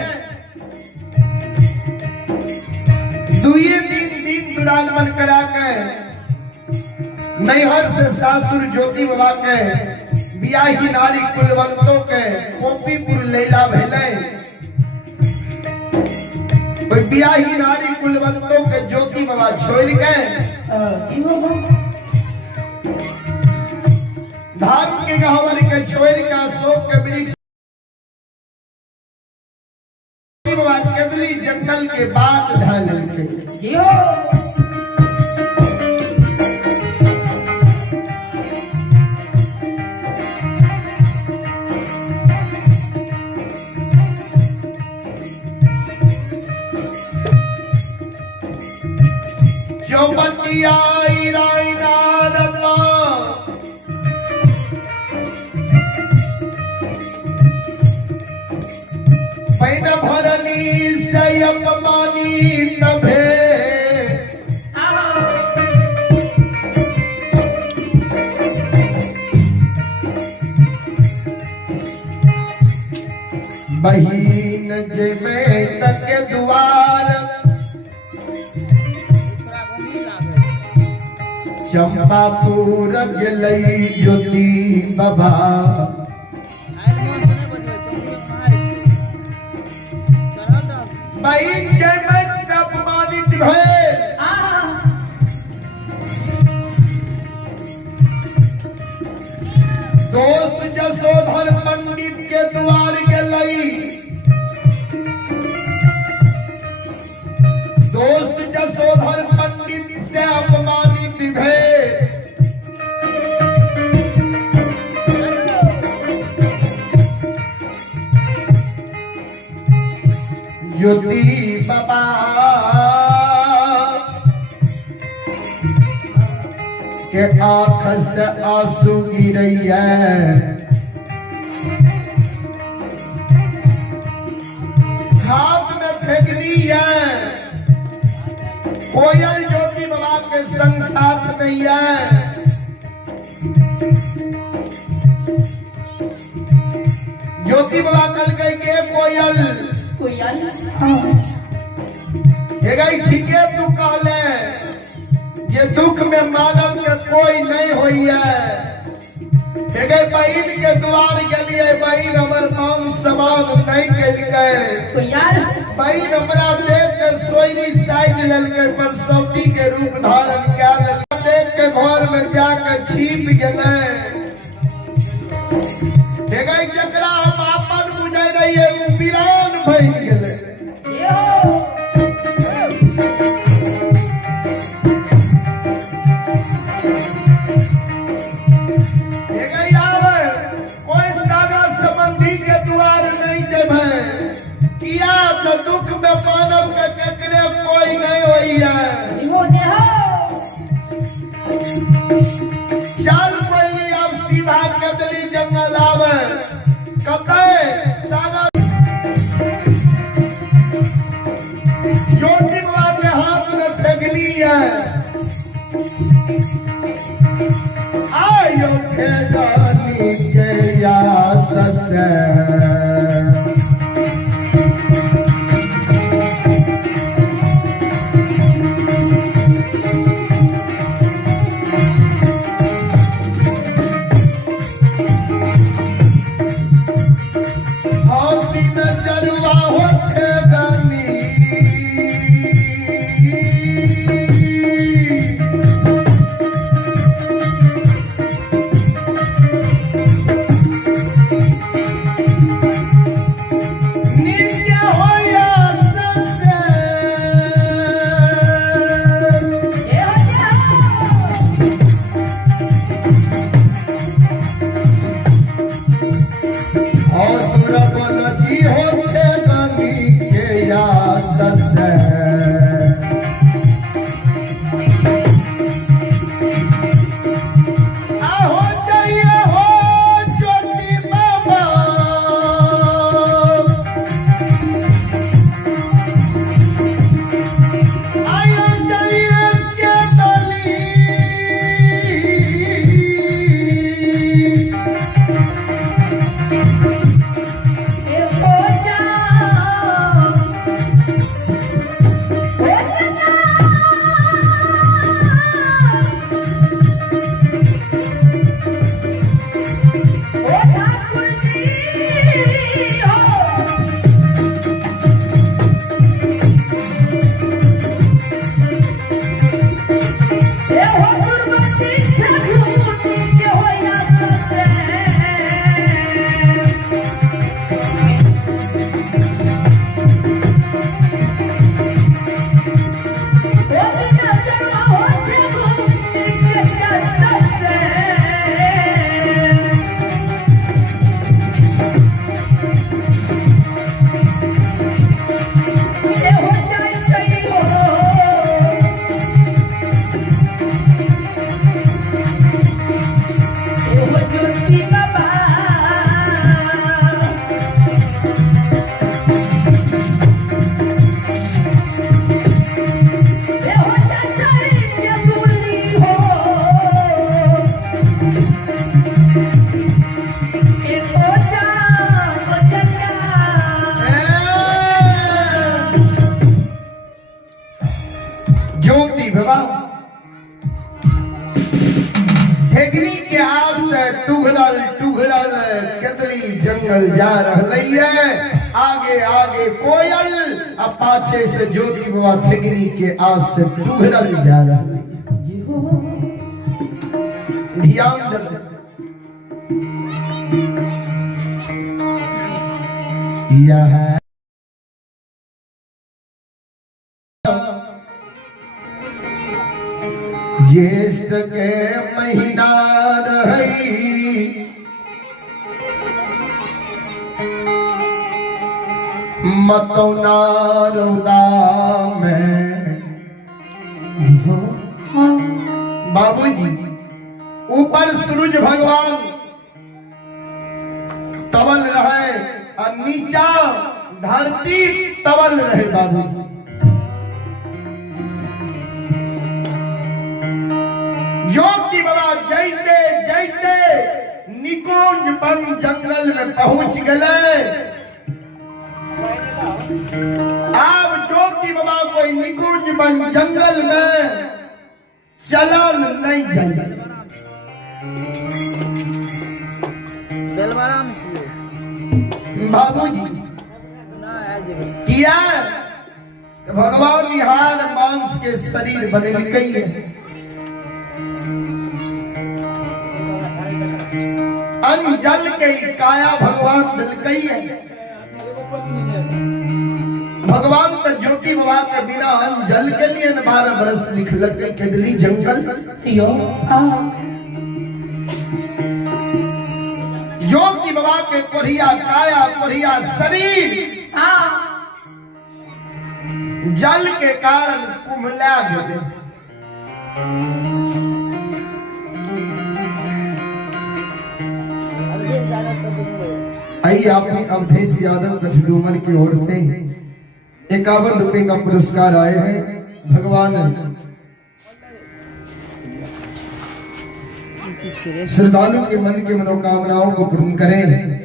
दुए दिन दुरागमन करा के नैहर से सासुर ज्योति बाबा के बियाही नारी कुलवंतों के पोपीपुर लैला भेले। कोई बियाही नारी कुलवंतों के ज्योति बाबा छोड़ गए, धाम के गहवर के छोड़ के अशोक के वृक्ष बाबा केतली जंगल के बाट ढाल के आई राई नारम्मा पेट भरनी से अपमानी तभे बहीन जेबे तक द्वार चंपापुर गेलई ज्योति बाबा बहीन जेबे अपमानित भेल दोस्त जसोधर पंडित के द्वार गेलई दोस्त जसोधर पंडित से अपमानित भेल ज्योति बाबा के आँख से आंसू गिरैया खाप में फेंकनी है कोयल ज्योति बाबा के संग साथ नहीं है ज्योति बाबा कल गई के कोयल ये गई ठीक है तू कहले ये दुख में मानव के कोई नहीं होई है ये गई बहन के द्वार के लिए बहन हमर नाम समाज नहीं कल गए बहन हमरा देख के सोईनी साइड ललके पर सौती के रूप धारण क्या देख के घर में जाकर छिप गए ये गई जकरा हम आपन बुझे रहिए उ वीरान बन गेले दुख में मानव के टकरे कोई नहीं होई है चल कोई अब सीधा कदली जंगल आवे कपड़े सारा ज्योति बाबा के हाथ में फेंकनी है आयो खेदानी के यासत निकल जा रही है। आगे आगे कोयल अब पाछे से ज्योति बाबा थेगनी के आस से टुघरल जा रहा है। ध्यान दे यह ज्येष्ठ के महीना रही मतौना रौदा में। बाबूजी ऊपर सूरज भगवान तबल रहे और नीचा धरती तबल रहे। बाबूजी योगी बाबा जैते जैते निकुंज बन जंगल में पहुंच गए। अब जोगी बाबा कोई निकुंज बन जंगल में चलन नहीं जाए। बाबूजी किया तो भगवान निहार मांस के शरीर बने कई है। जल के काया भगवान दिल कई है। भगवान तो ज्योति बाबा के बिना जल के लिए 12 बरस लिख लग के दिल्ली जंगल। ज्योति बाबा के कोरिया काया कोरिया शरीर जल के कारण कुम्हला गए। आइए आपने अवधेश यादव कठडूमर की ओर से 51 रुपए का पुरस्कार आए हैं। भगवान श्रद्धालु के मन की मनोकामनाओं को पूर्ण करें।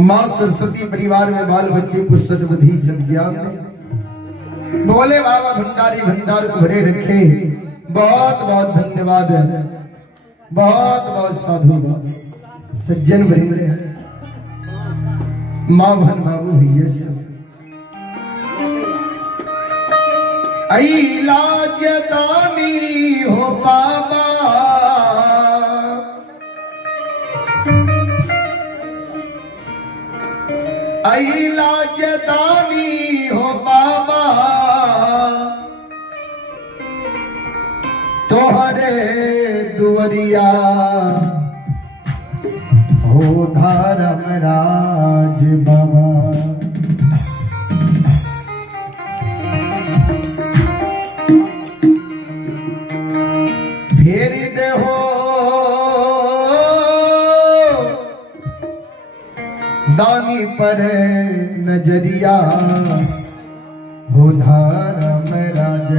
मां सरस्वती परिवार में बाल बच्चे को सद्बुद्धि सद्ज्ञान दें। बोले बाबा भंडारी भंडार को भरे रखे। बहुत बहुत धन्यवाद है। बहुत बहुत साधुवाद सज्जन वृंद है। मां भन बाबू भैया सब इलाज दानी हो बाबा। इलाज दानी हो बाबा तोहरे दुवरिया हो धर्म राज बाबा। फेर दे हो दानी पर नजरिया हो धर्म राज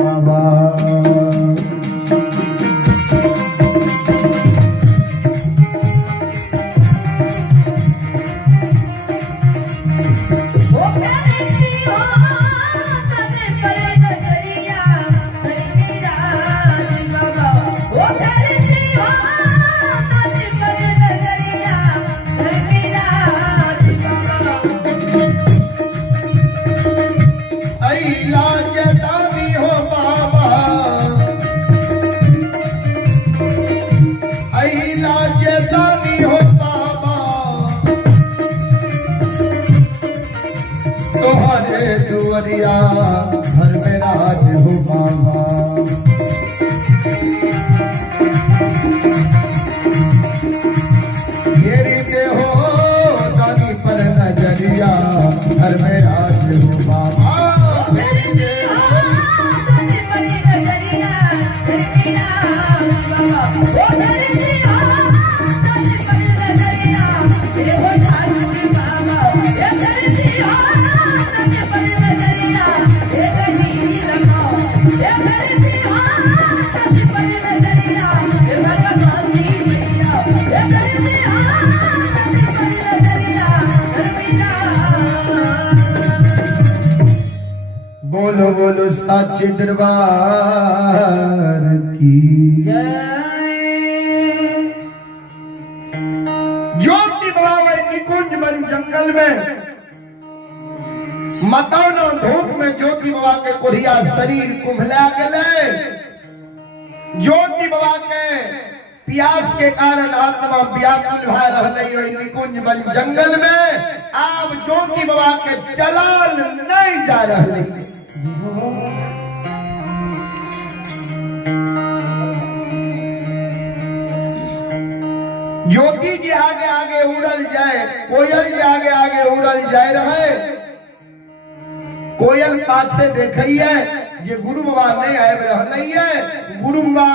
बाबा। दुवरिया घर में राज हो बाबा। मेरी दे हो दानी पर नजरिया घर में राज हो बाबा। बोलो बोलो साचे दरबार की जय। जंगल में मतौना धूप में ज्योति बाबा के कोरिया शरीर कुम्भला गए। ज्योति बाबा के प्यास के कारण आत्मा व्याकुल भा रही निकुंज बन जंगल में। आप ज्योति बाबा के चलाल नहीं जा रहे। ज्योति जी आगे आगे उड़ल जाए, कोयल जी आगे आगे उड़ल जाए रहे। कोयल पाछे देखिए जे गुरु बाबा नहीं आए रहे। गुरु बाबा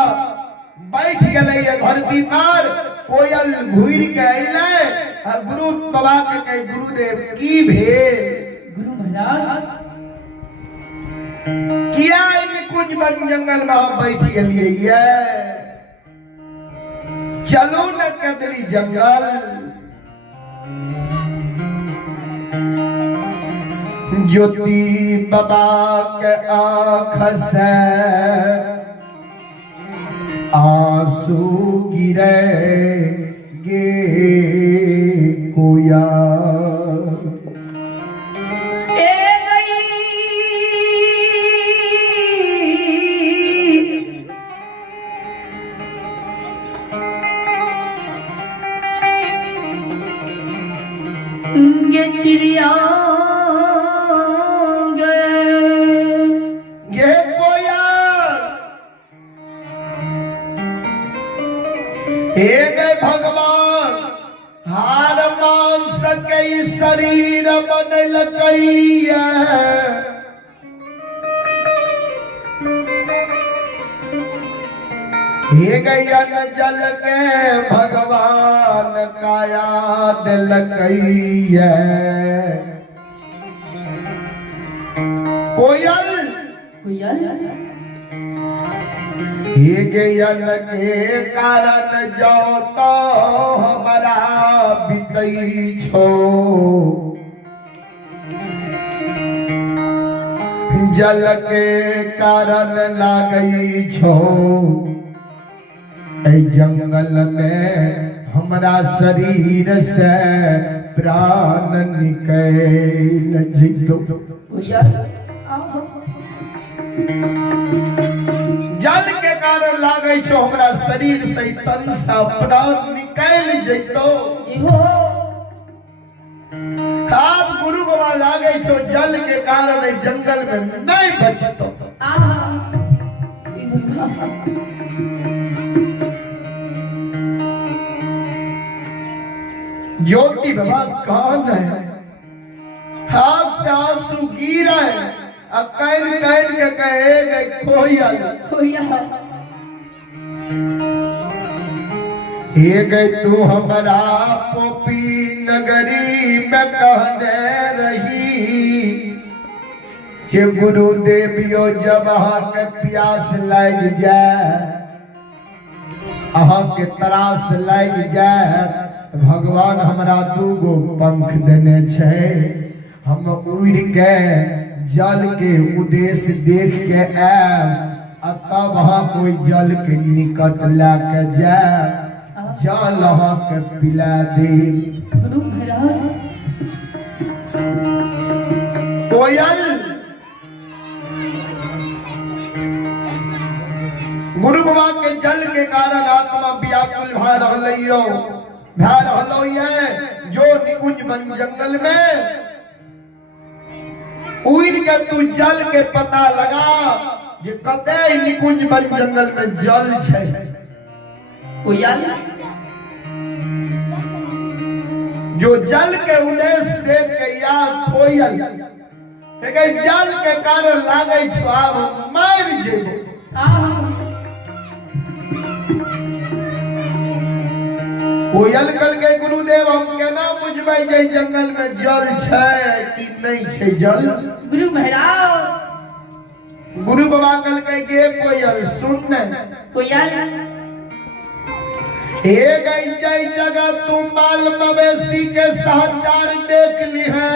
बैठ गए धरती पर। कोयल घूर के अले और गुरु बाबा के कहे गुरुदेव की भेल गुरु महाराज किया कुछ बन जंगल में हम बैठ गए। चलो न कदली जंगल। ज्योति बाबा के आँख से आंसू गिरे गे कोया। ये चिड़िया भगवान हार मान सके शरीर बनल कैया। हे गयन जल के भगवान काया दिल कैया। कोयल हे गयन के कारण जो तो हमारा बीतई छो। जल के कारण लागई छो। ऐ जंगल में हमारा शरीर से प्राण निकल जितो। जल के कारण लागे छो हमरा शरीर से तन से प्राण निकल जइतो। आप गुरु बाबा लागे छो जल के कारण जंगल में नहीं बचतो। ज्योति बाबा कौन है? हाथ से आंसू गिर है। कैन कैन के कहे खोयल हे गई तू हमारा पोपी नगरी में कहने रही। जे गुरुदेवियो जब अहा के प्यास लग जाए, अहा के तरास लग जाए, भगवान हमरा दूगो पंख देने छे। हम उड़ के जल के उद्देश्य देख के आए। तब वहां कोई जल के निकट लाके जाए, जल वहां के पिला दे। गुरु महाराज कोयल गुरु बाबा के जल के कारण आत्मा व्याकुल भा रहलियो। जो निकुंज बन जंगल में उड़ के तू जल के पता लगा जे कते निकुंज बन जंगल में जल छे। कोयल जो जल के उद्देश्य देख के याद कोयल जल के कारण लागे छो आब मर जेबो। कोयल कल के गुरुदेव हम केना बुझबै जे जंगल में जल छै कि नहीं छै जल? गुरु महाराज गुरु बाबा कल के गे कोयल सुन न। कोयल हे गई जय जगह तुम माल मवेशी के समाचार देख ली है।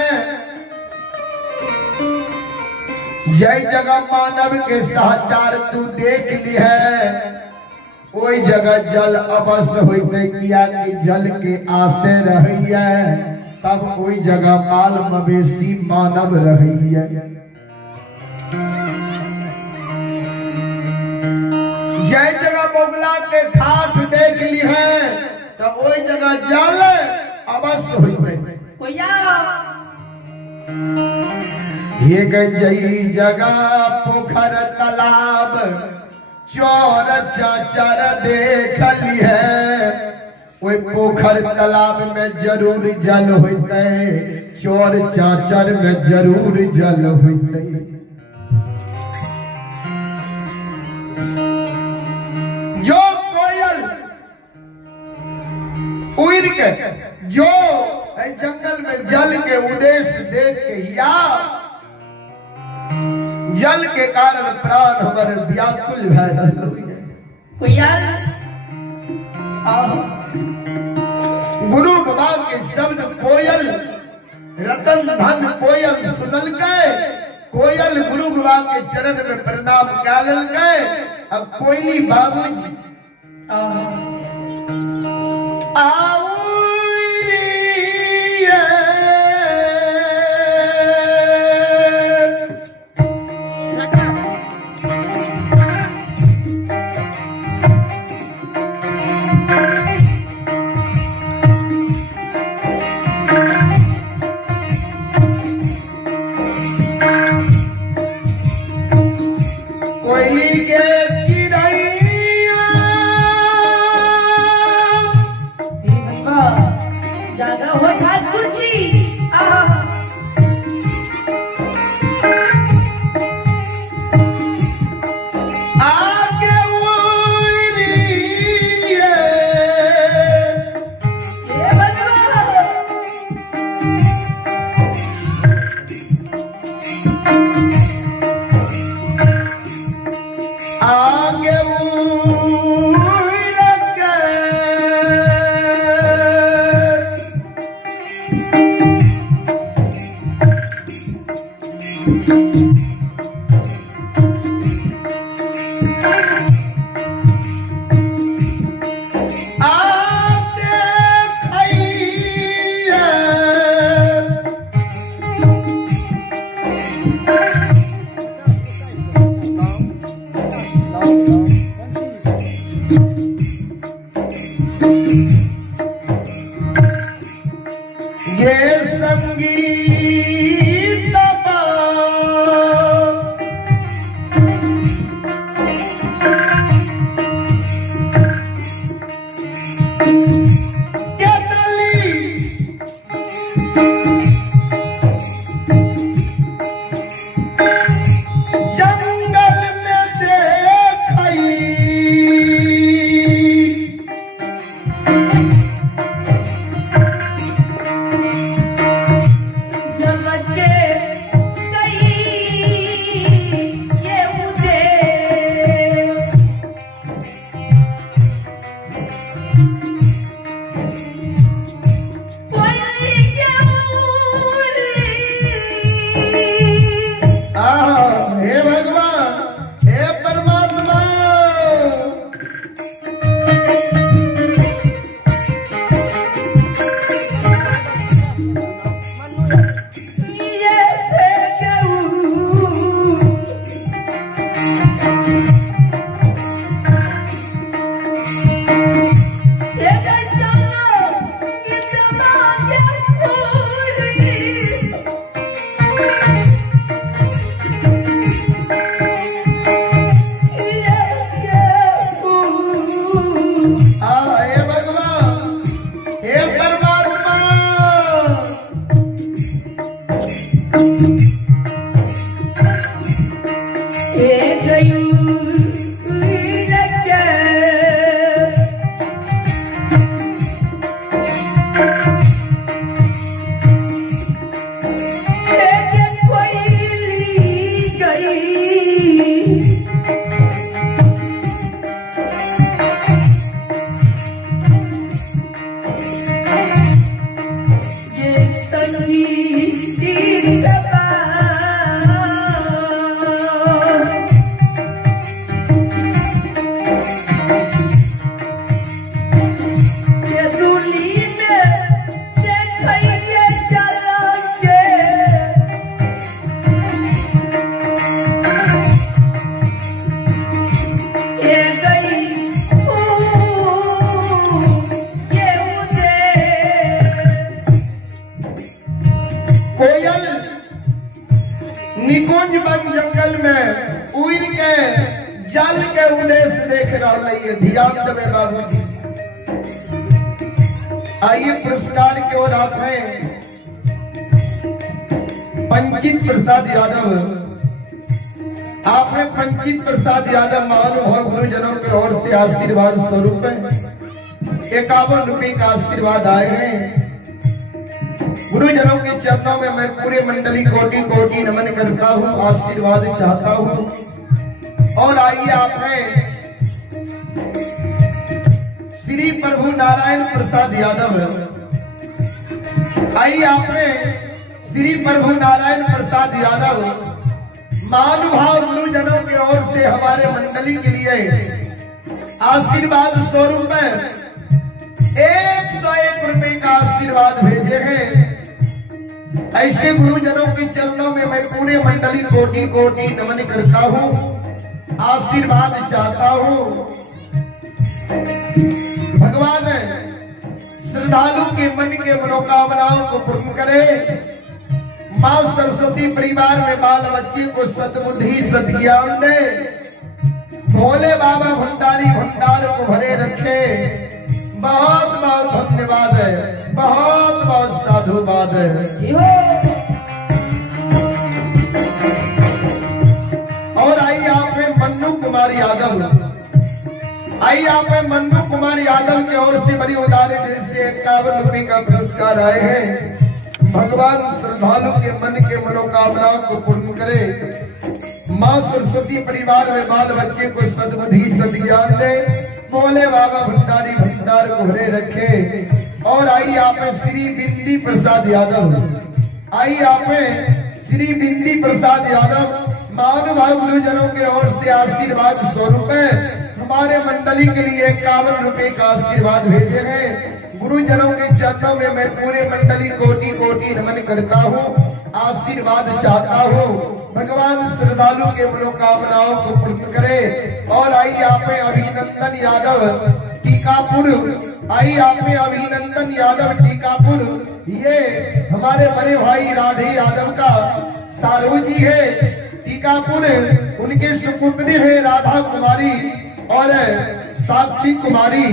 जय जगह मानव के समाचार तू देख ली है। ओई जगह जल अवश्य होते किया कि जल के आसे रही है। तब कोई जगह माल मवेशी मानव रही है। जय जगह मोगला के ठाठ देख ली है तो वही जगह जल अवश्य होते। ये गई जगह पोखर तालाब चौर चाचर देख ली है। वो पोखर तालाब में जरूर जल होते, चौर चाचर में जरूर जल होते। जो कोयल उड़ के जो जंगल में जल के उद्देश्य देख के या जल के कारण प्राण हमारे व्याकुल गुरु बाबा के शब्द कोयल रतन धन कोयल सुनल गए। कोयल गुरु बाबा के चरण में प्रणाम कर गए। अब कोयली बाबूजी आओ निकुंज वन जंगल में उड़ के जल के उद्देश्य देख रहा है। ध्यान देवे बाबूजी। आइए पुरस्कार की ओर आप हैं पंचित प्रसाद यादव। आपने पंचित प्रसाद यादव महानुभाव गुरुजनों की ओर से आशीर्वाद स्वरूप 51 रुपए का आशीर्वाद आए हैं। गुरुजनों के चरणों में मैं पूरे मंडली कोटि कोटि नमन करता हूँ, आशीर्वाद चाहता हूँ। और आइए आप हैं श्री प्रभु नारायण प्रसाद यादव। आइए आप हैं श्री प्रभु नारायण प्रसाद यादव महानुभाव गुरुजनों की ओर से हमारे मंडली के लिए आशीर्वाद स्वरूप में 101 रुपए का आशीर्वाद भेजे हैं। ऐसे गुरुजनों के चरणों में मैं पूरे मंडली कोटि कोटि नमन करता हूँ, आशीर्वाद चाहता हूँ। भगवान श्रद्धालु के मन के मनोकामनाओं को पूर्ण करे। माँ सरस्वती परिवार में बाल बच्चे को सद्बुद्धि सद्ज्ञान दे। भोले बाबा भंडारी भंडार को भरे रखे। बहुत बहुत धन्यवाद है, बहुत बहुत साधुवाद है। और आइए आप हैं मन्नू कुमार यादव। आइए आप हैं मन्नू कुमार यादव की ओर से बड़ी उदारे दिल से 51 रुपए का पुरस्कार आए हैं। भगवान श्रद्धालु के मन के मनोकामनाओं को पूर्ण करे। माँ सरस्वती परिवार में बाल बच्चे को सद्बुद्धि सद्ज्ञान दे। भोले बाबा भंडारी भंडार को भरे रखे। और आइए आप श्री बिंदी प्रसाद यादव। आइए आप श्री बिंदी प्रसाद यादव महानुभाव गुरुजनों के ओर से आशीर्वाद स्वरूप हमारे मंडली के लिए 51 रुपए का आशीर्वाद भेजे हैं। गुरुजनों के चरणों में मैं पूरे मंडली कोटि कोटि नमन करता हूँ, आशीर्वाद चाहता हूँ। भगवान श्रद्धालु के मनोकामनाओं को पूर्ण करे। और आइए आप अभिनंदन यादव टीकापुर। आइए आप अभिनंदन यादव टीकापुर। ये हमारे बड़े भाई राधे यादव का सारू जी है टीकापुर। उनके सुपुत्री है राधा कुमारी और साक्षी कुमारी।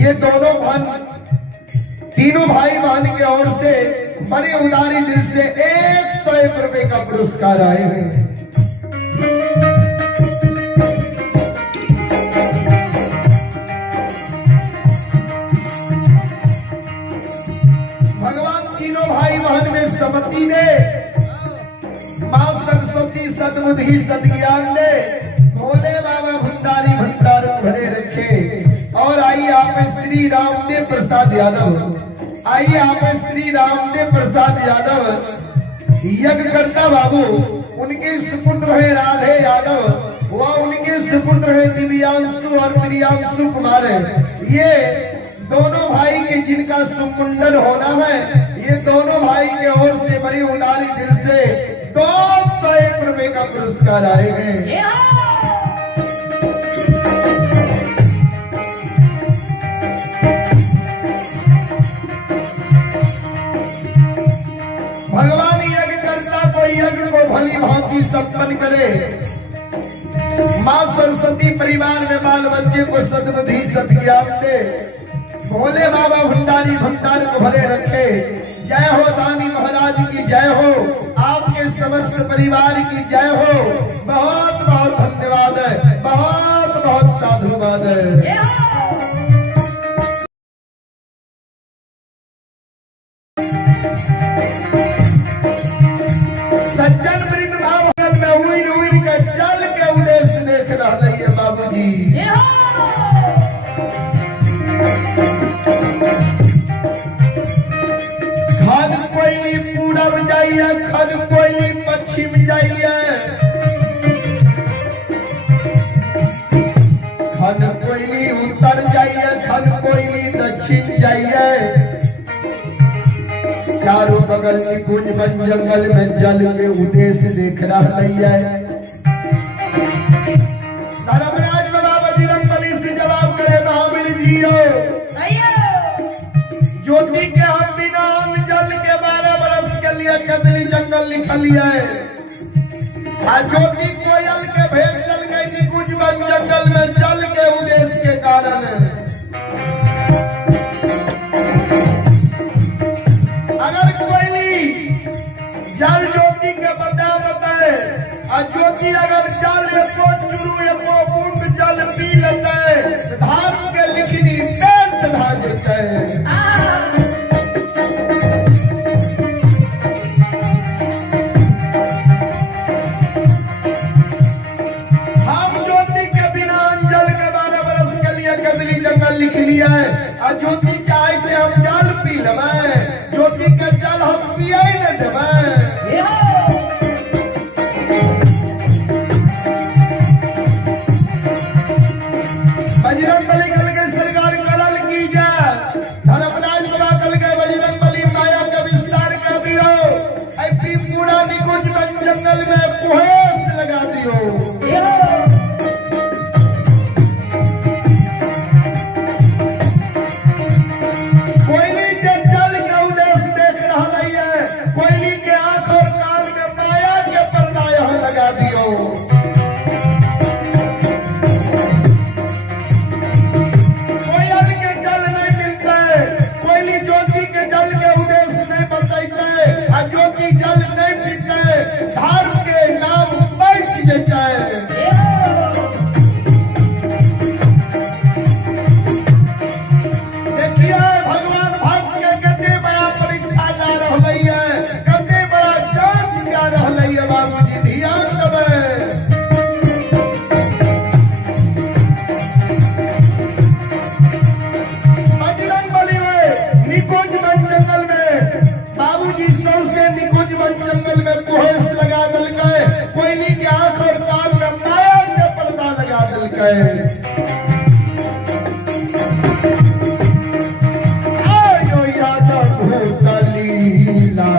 ये दोनों तीनों भाई बहन के ओर से बड़ी उदारी दिल से 101 रुपए का पुरस्कार आए हैं। भगवान तीनों भाई बहन में समति दे। माँ सरस्वती सद्बुद्धि सद्ज्ञान दे। भोले बाबा भंडारी भंडार भरे रखे। और आइए आप श्री रामदेव प्रसाद यादव। आइए आप श्री रामदेव प्रसाद यादव यज्ञकर्ता बाबू। उनके सुपुत्र है राधे यादव। वह उनके सुपुत्र है दिव्यांशु और प्रियांशु कुमार। ये दोनों भाई के जिनका सुमुंडन होना है, ये दोनों भाई के ओर से बड़ी उदारी दिल से 201 रुपए का पुरस्कार आए हैं। भगवान यज्ञ करता को यज्ञ को भली भांति संपन्न करे। माँ सरस्वती परिवार में बाल बच्चे को सद्बुद्धि सद्ज्ञान दे। भोले बाबा भंडारी भंडार को भरे रखे। जय हो रानी महाराज की जय हो। आपके समस्त परिवार की जय हो। बहुत बहुत धन्यवाद है, बहुत बहुत साधुवाद है। सज्जन वृंद भावगल में उड़ उड़ के जल के उद्देश्य देख रहा है बाबूजी। खन कोयली पूरब जाइए, खन कोयली पश्चिम जाइए। खन कोयली उत्तर जाइए, खन कोयली दक्षिण जाइए। चारों बगल निकुंज वन जंगल में जल के उद्देश्य देख रहा है। धर्मराज बाबा बजरंग बली से जवाब करे महावीर जी हो। ज्योति के हम बिना जल के 12 बरस के लिए कदली जंगल लिखल है। ज्योति कोयल के भेष चल गई निकुंज वन जंगल में जल के उदेश के कारण। अगर कोयली जल ज्योति के बताए और ज्योति अगर जल एको चुरू एको बूंद जल पी लेते धाम के लिखनी पेट चढ़ा देते। लिख लिया है और ज्योति चाहे से हम जल पी लेवे ज्योति के जल हम पिए न देवे। बजरंग बली कल के सरकार कलल की जाए धर्मराज बाबा कल के बजरंग बली माया का विस्तार कर दियो ऐसी पूरा निकुंज वन जंगल में कुहेस लगा दियो। जंगल में कुहेस लगा दल गए कोयली के आंख और कान में माया के पर्दा लगा दल गए। आयो यादव भूतलीला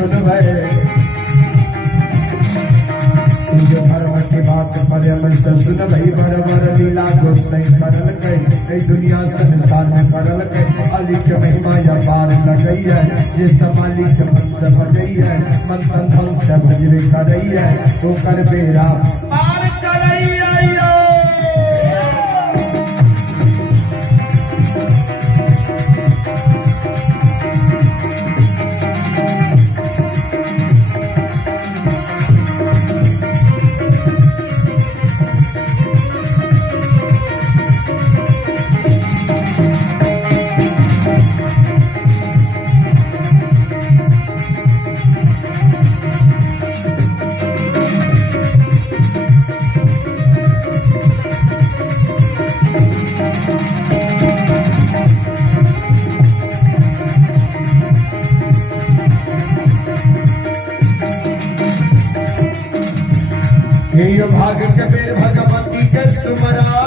सुनवे जो धर्म की बात पर सुन भई बरबर लीला दोस्त करल के दुनिया संसार में करल के अली के महिमा या पार लगई है ये समाली के मन से भगई है मन तन धन से भजवे करई है तो कर बेरा पार करई आइयो भाग के बेर भगवती के सुमरा